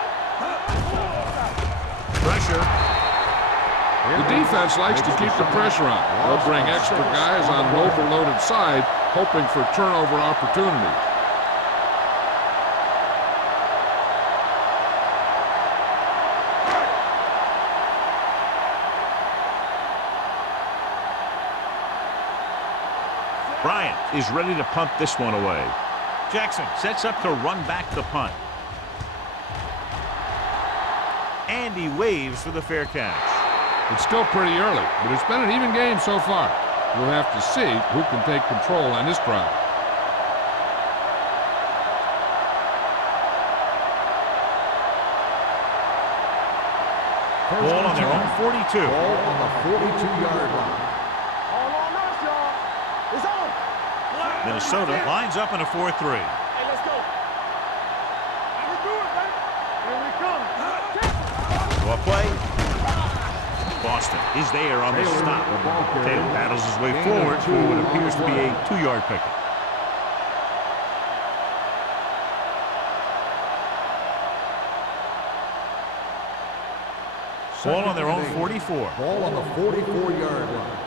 Pressure. The defense likes to keep the pressure on. They'll bring extra guys on an overloaded side, hoping for turnover opportunities. Bryant is ready to punt this one away. Jackson sets up to run back the punt. And he waves for the fair catch. It's still pretty early, but it's been an even game so far. We'll have to see who can take control on this drive. Ball on their own 42. Ball on the 42-yard line. All on us, y'all. It's on. Minnesota lines up in a 4-3. Hey, let's go. We do it, baby. Here we come. To a play. Boston is there on the stop. Taylor paddles his way forward for what appears to be a 2-yard pickup. Ball on their own 44. Ball on the 44-yard line.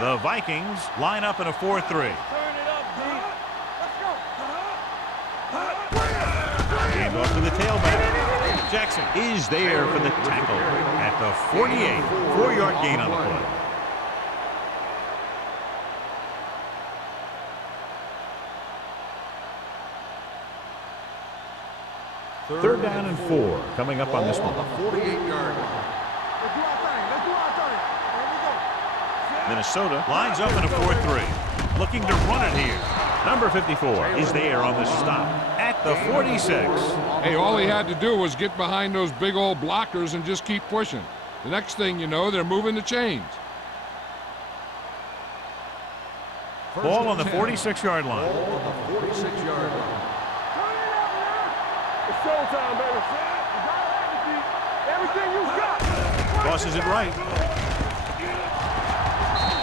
The Vikings line up in a 4-3. Turn it up, D. Let's go. Hand off to the tailback. Jackson is there for the tackle at the 48. 4-yard gain on the play. Third down and 4 coming up on this one. Ball on the 48-yard line. Let's do our thing. Let's do our thing. Here we go. Minnesota lines up in a 4-3. Looking to run it here. Number 54 is there on the stop at the 46. Hey, all he had to do was get behind those big old blockers and just keep pushing. The next thing you know, they're moving the chains. Ball on the 46-yard line. Ball on the 46-yard line. Turn it up, man. It's showtime, baby. You gotta have it, D. Everything you got. Tosses it right.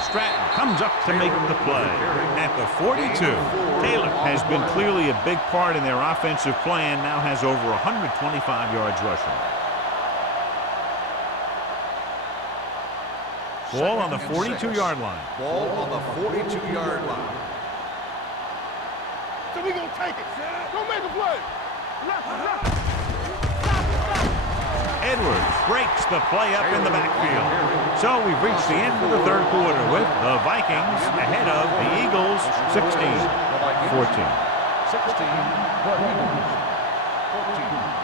Stratton comes up to make the play. At the 42, Taylor has been clearly a big part in their offensive plan, now has over 125 yards rushing. Ball on the 42-yard line. Ball on the 42-yard line. So we gonna take it. Go make a play. Edwards breaks the play up in the backfield. So we've reached the end of the third quarter with the Vikings ahead of the Eagles 16-14.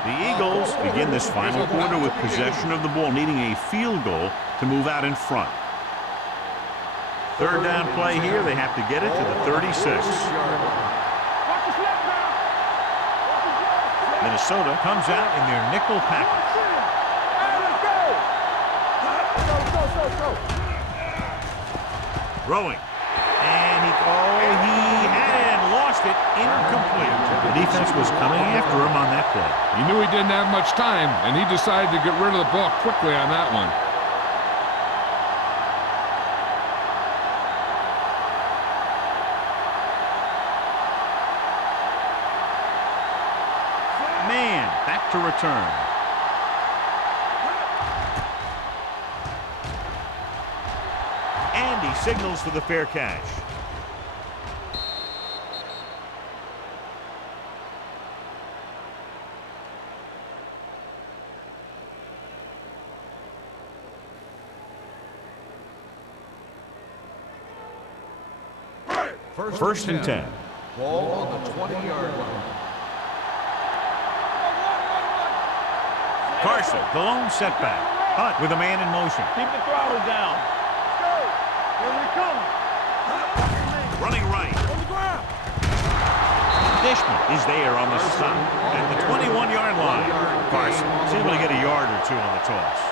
The Eagles begin this final quarter with possession of the ball, needing a field goal to move out in front. Third down play here. They have to get it to the 36. Minnesota comes out in their nickel package. Throwing. And he had it and lost it. Incomplete. The defense was coming after him on that play. He knew he didn't have much time, and he decided to get rid of the ball quickly on that one. Man, back to return. And he signals for the fair catch. First and 10. Ball on the 20-yard line. Carson, the lone setback. Hunt with a man in motion. Keep the throttle down. Let's go. Here we come. Running right. On the ground. Dishman is there on the stop at the 21-yard line. Carson is able to get a yard or two on the toss.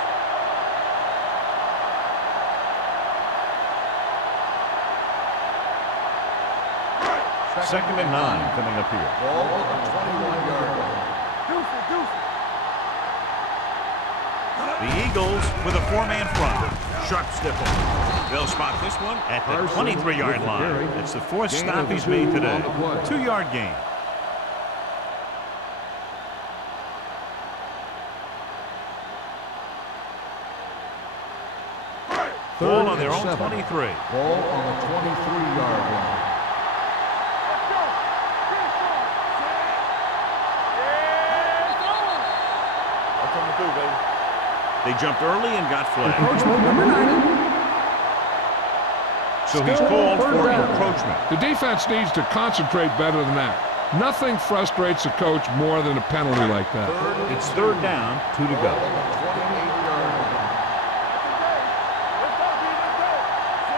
Second and 9 coming up here. Ball on the 21-yard line. The Eagles with a four-man front. Sharp stiff arm. They'll spot this one at the 23-yard line. It's the fourth stop he's made today. 2-yard gain. Ball on their own 23. Ball on the 23-yard line. They jumped early and got flagged. Encroachment, number 90. So he's called for encroachment. The defense needs to concentrate better than that. Nothing frustrates a coach more than a penalty like that. It's third down, 2 to go.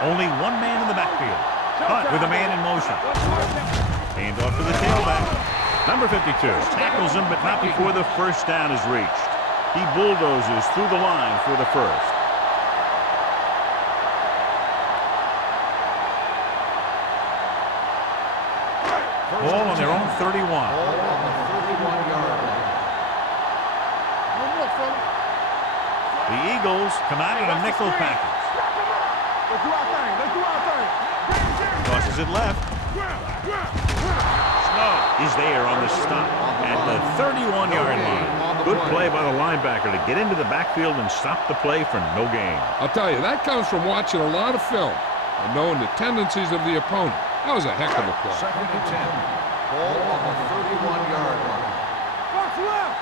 Only one man in the backfield. Hunt with a man in motion. Hand off to the tailback. Number 52 tackles him, but not before the first down is reached. He bulldozes through the line for the first. Ball on their own 31. Ball on the 31-yard line. The Eagles come out in a nickel package. Let's do our thing. Let's do our thing. Tosses it left. Snow is there on the stop at the 31-yard line. Good play by the linebacker to get into the backfield and stop the play for no gain. I'll tell you, that comes from watching a lot of film and knowing the tendencies of the opponent. That was a heck of a play. Second and 10. Ball on the 31-yard line. Box left.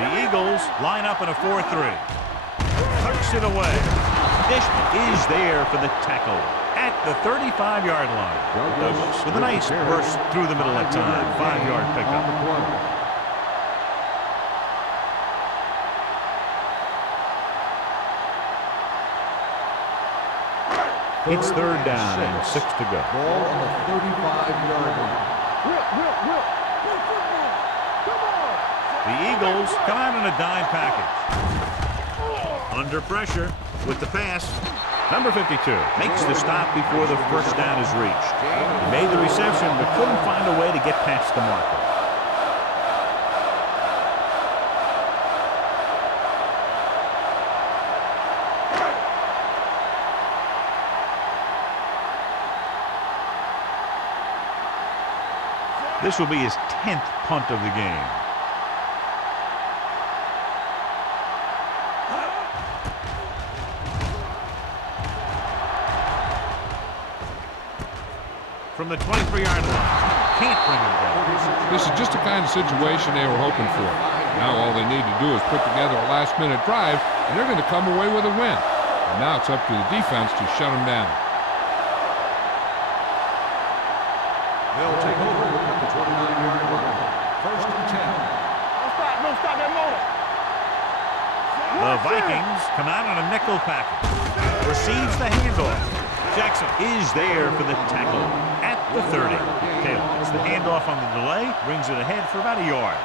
The Eagles line up in a 4-3. Tucks it away. Dishman is there for the tackle at the 35-yard line. Douglas with a nice burst through the middle of time. 5-yard pickup. It's third down and 6 to go. Ball on the 35-yard line. Whip. Play football. Come on. The Eagles come out in a dime package. Under pressure with the pass. Number 52 makes the stop before the first down is reached. He made the reception but couldn't find a way to get past the marker. This will be his 10th punt of the game. From the 23-yard line. Can't bring him down. This is just the kind of situation they were hoping for. Now all they need to do is put together a last-minute drive, and they're going to come away with a win. And now it's up to the defense to shut them down. They'll take over at the 29-yard line. First and 10. Don't stop that motor. The Vikings come out on a nickel package. Receives the handoff. Jackson is there for the tackle at the 30. Taylor gets the handoff on the delay, brings it ahead for about a yard.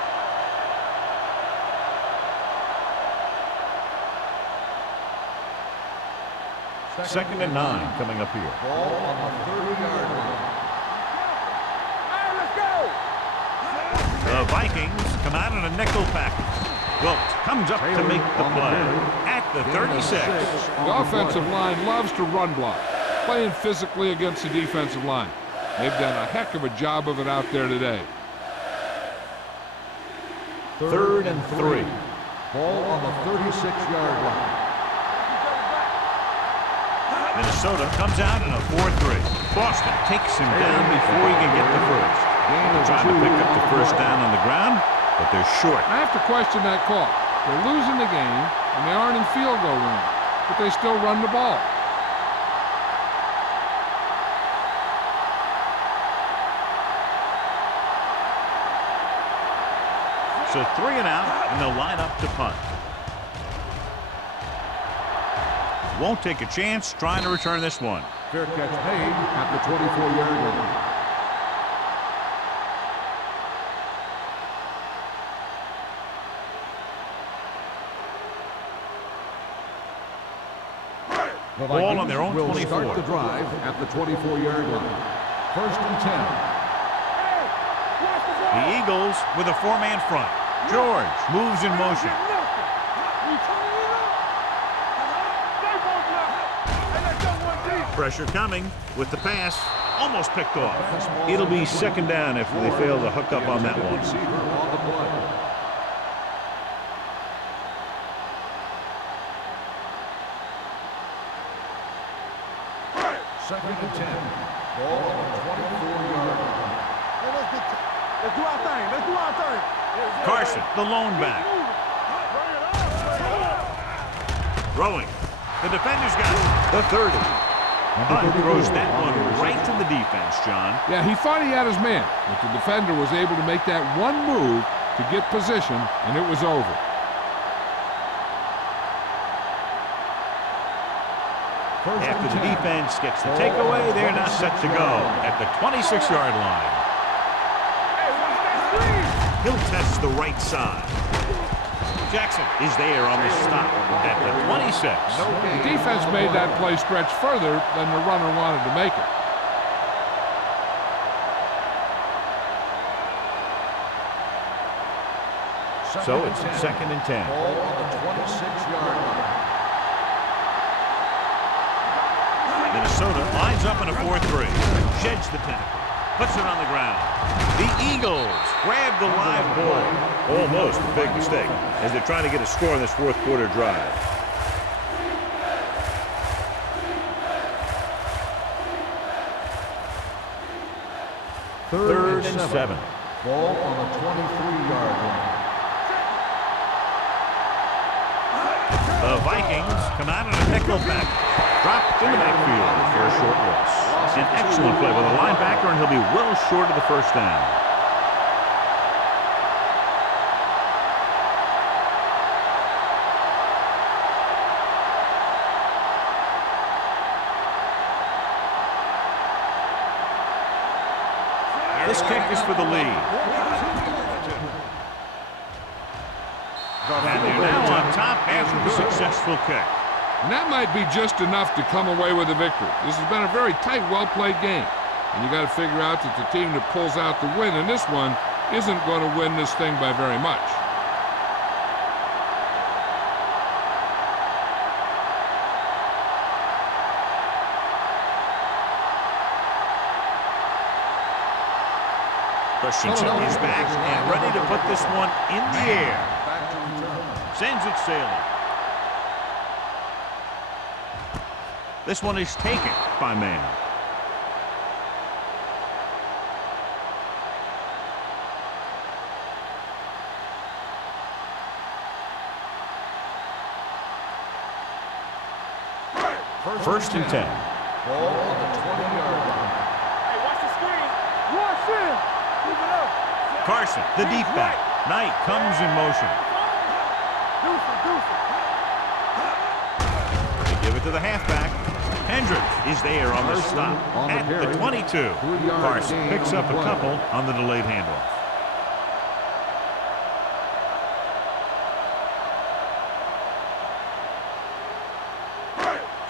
Second and 9 coming up here. Ball on the 30-yard line. Hey, let's go. The Vikings come out on a nickel package. Wilt comes up to make the play at the 36. The offensive line loves to run block, playing physically against the defensive line. They've done a heck of a job of it out there today. Third and 3. Ball on the 36-yard line. Minnesota comes out in a 4-3. Boston takes him down before he can get the first. They're trying to pick up the first down on the ground, but they're short. I have to question that call. They're losing the game, and they aren't in field goal range, but they still run the ball. So 3 and out, and they'll line up to punt. Won't take a chance trying to return this one. Fair catch made at the 24-yard line. The Ball on their own will 24. Start the drive at the 24-yard line. First and 10. The Eagles with a 4-man front. George moves in motion. Pressure coming with the pass. Almost picked off. It'll be second down if they fail to hook up on that one. Receiver on the play. Second and 10. Ball on the 24-yard line. Let's do our thing. Let's do our thing. Carson, the lone back. Throwing. The defender's got it. The 30. Hunt throws that one right to the defense, John. Yeah, he thought he had his man, but the defender was able to make that one move to get position, and it was over. After the defense gets the takeaway, they're now set to go at the 26-yard line. He'll test the right side. Jackson is there on the stop at the 26. The defense made that play stretch further than the runner wanted to make it. So it's second and 10. Ball on the 26-yard line. Minnesota lines up in a 4-3. Sheds the tackle. Puts it on the ground. The Eagles grab the live ball. Almost a big mistake as they're trying to get a score in this fourth quarter drive. Third and 7. Ball on the 23-yard line. The Vikings come out in a nickel pack. Dropped in the backfield for a short loss. An excellent play by the linebacker, and he'll be well short of the first down. This kick is for the lead. And they're now on top after the successful kick. And that might be just enough to come away with a victory. This has been a very tight, well-played game. And you got to figure out that the team that pulls out the win in this one isn't going to win this thing by very much. Christensen is back and ready to put this one in the air. Sends it sailing. This one is taken by man. First and 10. Ball on the 20-yard line. Hey, watch the screen. Rush in. Keep it up. Carson, the deep back. Knight comes in motion. They give it to the halfback. Hendricks is there on the stop at the 22. Carson picks up a couple on the delayed handoff.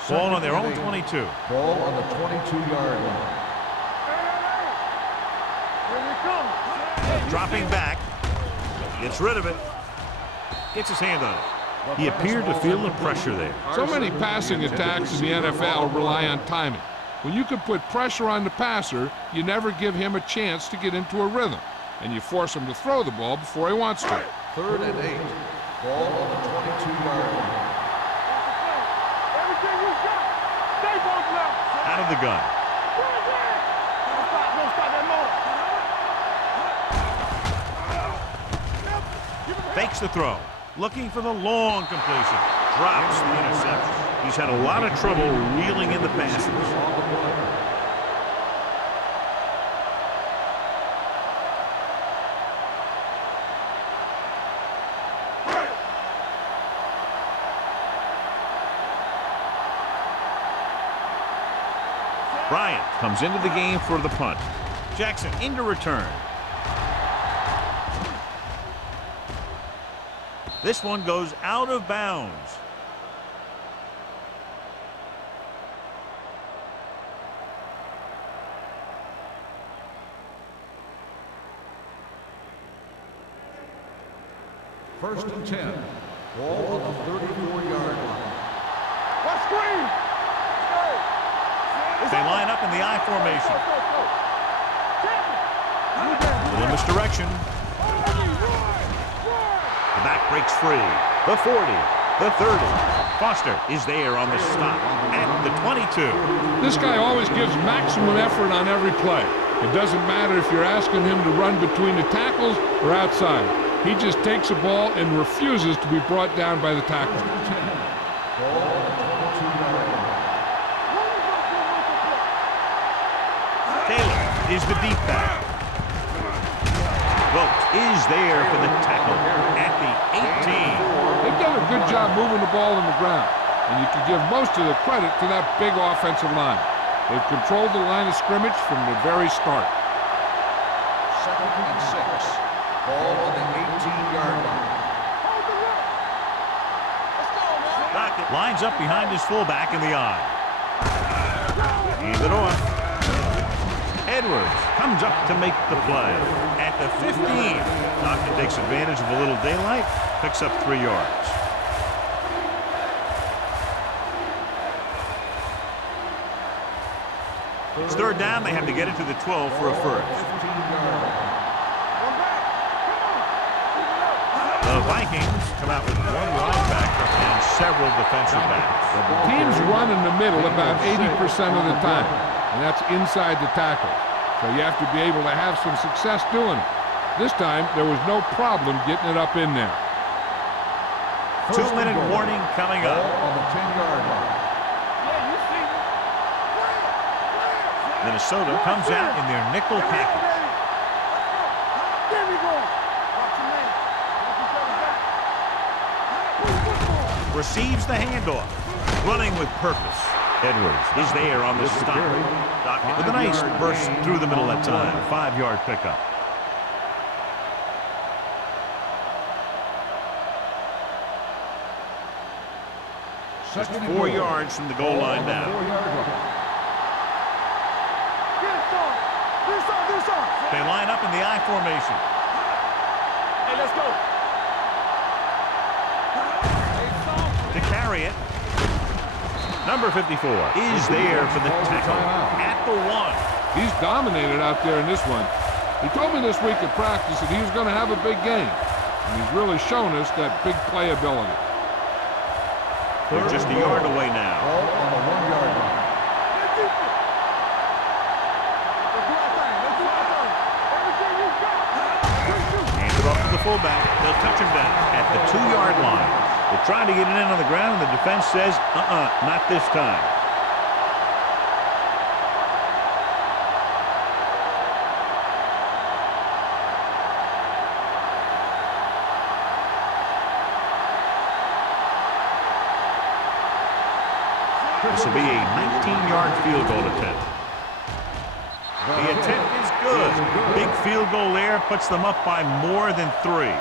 Ball on their own 22. Ball on the 22-yard line. Dropping back. Gets rid of it. Gets his hand on it. He appeared to feel the pressure there. So many passing attacks in the NFL rely on timing. When you can put pressure on the passer, you never give him a chance to get into a rhythm, and you force him to throw the ball before he wants to. 3rd and 8. Ball on the 22-yard line. Out of the gun. Fakes the throw. Looking for the long completion. Drops the interception. He's had a lot of trouble reeling in the passes. Bryant comes into the game for the punt. Jackson into return. This one goes out of bounds. First and 10. Ball on the 34-yard line. What screen? They line up in the I formation. Little misdirection. The back breaks free. The 40, the 30. Foster is there on the stop at the 22. This guy always gives maximum effort on every play. It doesn't matter if you're asking him to run between the tackles or outside. He just takes the ball and refuses to be brought down by the tackle. Taylor is the deep back. Vogt is there for the tackle at the 18. They've done a good job moving the ball on the ground, and you can give most of the credit to that big offensive line. They've controlled the line of scrimmage from the very start. 2nd and 6. Ball on the 18-yard line. Dockett lines up behind his fullback in the I. Hand it off. Edwards comes up to make the play at the 15. Dockett takes advantage of a little daylight, picks up 3 yards. It's 3rd down. They have to get it to the 12 for a first. The Vikings come out with 1 linebacker and several defensive backs. The teams run in the middle about 80% of the time, and that's inside the tackle. So you have to be able to have some success doing it. This time, there was no problem getting it up in there. 2-minute warning coming up. On the 10-yard line. Minnesota comes out in their nickel package. Receives the handoff. Running with purpose. Edwards is there on the stop. Dockett with a nice burst through the middle that time. 5-yard pickup. Just 4 yards from the goal line now. They line up in the I formation. Hey, let's go. To carry it. Number 54 is there for the tackle at the 1. He's dominated out there in this one. He told me this week at practice that he was going to have a big game. And he's really shown us that big playability. They're just a yard away now. Ball on the 1-yard line. Hand it off to the fullback. They'll touch him down at the 2-yard line. They're trying to get it in on the ground, and the defense says, not this time. This will be a 19-yard field goal attempt. The attempt is good. Big field goal there puts them up by more than 3.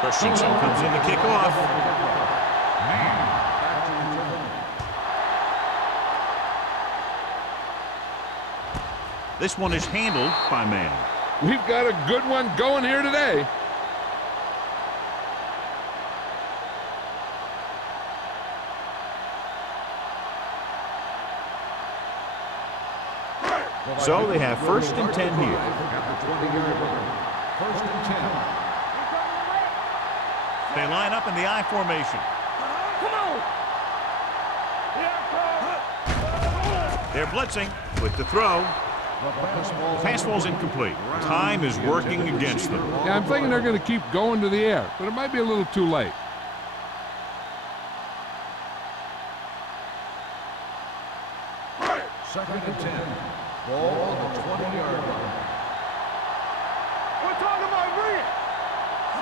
Christensen comes in to kick off. This one is handled by Manning. We've got a good one going here today. So they have 1st and 10 here. At the 20-yard line. 1st and 10. They line up in the I formation. Come on! They're blitzing with the throw. Pass ball's incomplete. Time is working against them. Yeah, I'm thinking they're going to keep going to the air, but it might be a little too late. Second and 10. Ball on the 20-yard line. We're talking about bring it!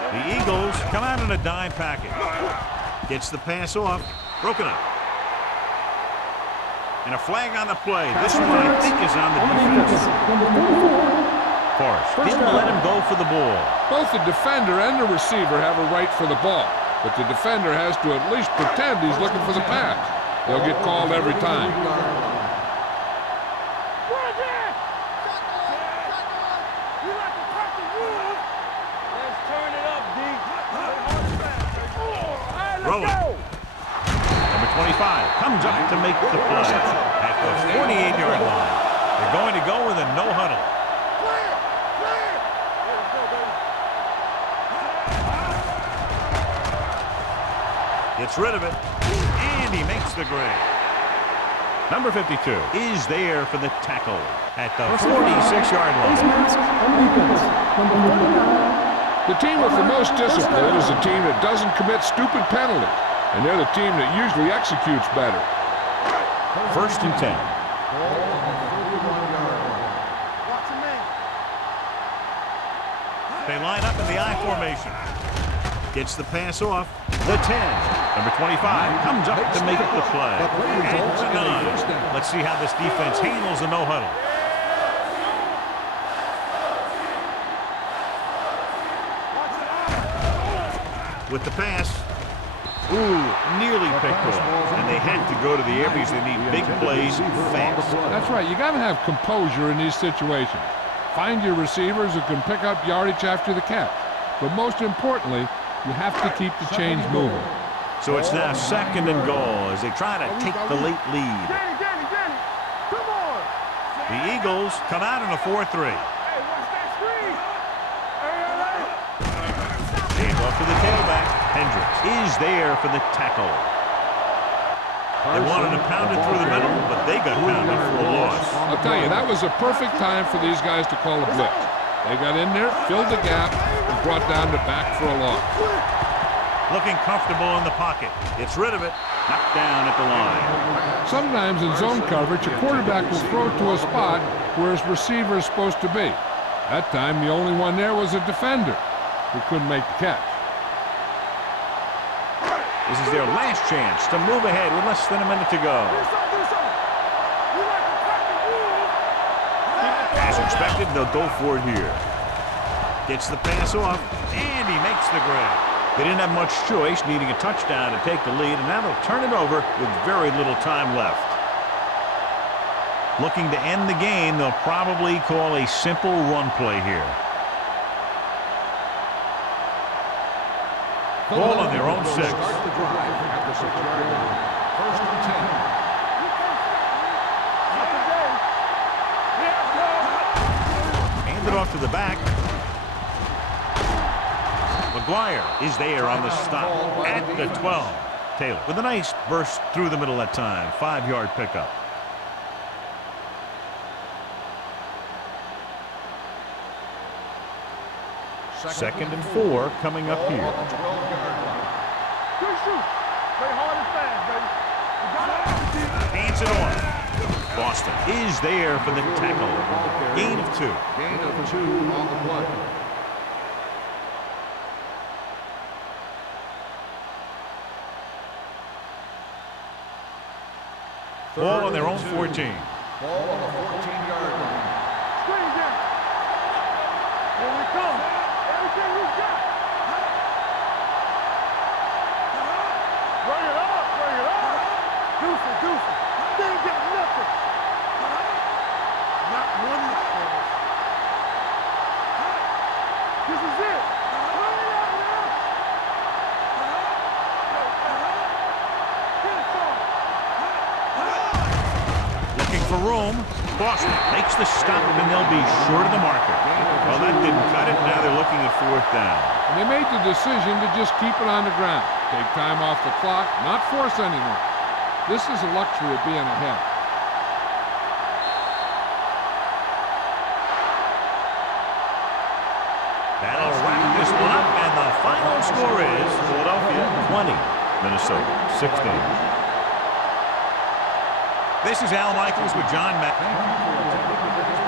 The Eagles come out in a dime package. Gets the pass off. Broken up. And a flag on the play. This one, I think, is on the defense. Forrest didn't let him go for the ball. Both the defender and the receiver have a right for the ball, but the defender has to at least pretend he's looking for the pass. They'll get called every time. Rolling. Number 25 comes up to make the play at the 48-yard line. They're going to go with a no huddle. Gets rid of it, and he makes the grade. Number 52 is there for the tackle at the 46-yard line. The team with the most discipline is the team that doesn't commit stupid penalties, and they're the team that usually executes better. 1st and 10. They line up in the I formation. Gets the pass off. The 10. Number 25 comes up to make the play. At the 9. Let's see how this defense handles a no huddle. With the pass. Ooh, nearly picked off. And they had to go to the air because they need big plays fast. That's right. You got to have composure in these situations. Find your receivers who can pick up yardage after the catch. But most importantly, you have to keep the chains moving. So it's now 2nd and goal as they try to take the late lead. Danny, come on! The Eagles come out in a 4-3. Hey, watch that screen! Hand off to the tailback. Hendricks is there for the tackle. They wanted to pound it through the middle, but they got pounded for a loss. I'll tell you, that was a perfect time for these guys to call a blitz. They got in there, filled the gap, and brought down the back for a loss. Looking comfortable in the pocket. Gets rid of it. Knocked down at the line. Sometimes in zone coverage, a quarterback will throw to a spot where his receiver is supposed to be. That time, the only one there was a defender who couldn't make the catch. This is their last chance to move ahead with less than a minute to go. As expected, they'll go for it here. Gets the pass off, and he makes the grab. They didn't have much choice, needing a touchdown to take the lead, and now they'll turn it over with very little time left. Looking to end the game, they'll probably call a simple run play here. Ball on their own 6. Start the drive at the 6-yard line. First and 10. Hand it off to the back. McGuire is there on the stop at the 12. Taylor with a nice burst through the middle that time. 5-yard pickup. Second and 4 coming up here. Good shoot. Play hard and fast, baby. You got it. Hands it off. Boston is there for the tackle. Gain of 2. Gain of 2 on the play. Ball on their own 14. Ball on the 14-yard line. Screen down. Here we come. Everything we got. Bring it up. Bring it up. Deucey, Deucey. They ain't got nothing. Not one for us. This is it. Bring it out now. Get it on. Looking for room. Boston makes the stop, and they'll be short of the marker. Well, that didn't cut it. Now they're looking at 4th down. And they made the decision to just keep it on the ground. Take time off the clock, not force anything. This is a luxury of being ahead. That'll wrap this one up, and the final score is Philadelphia 20, Minnesota 16. This is Al Michaels with John Mack. Thank you for attending today's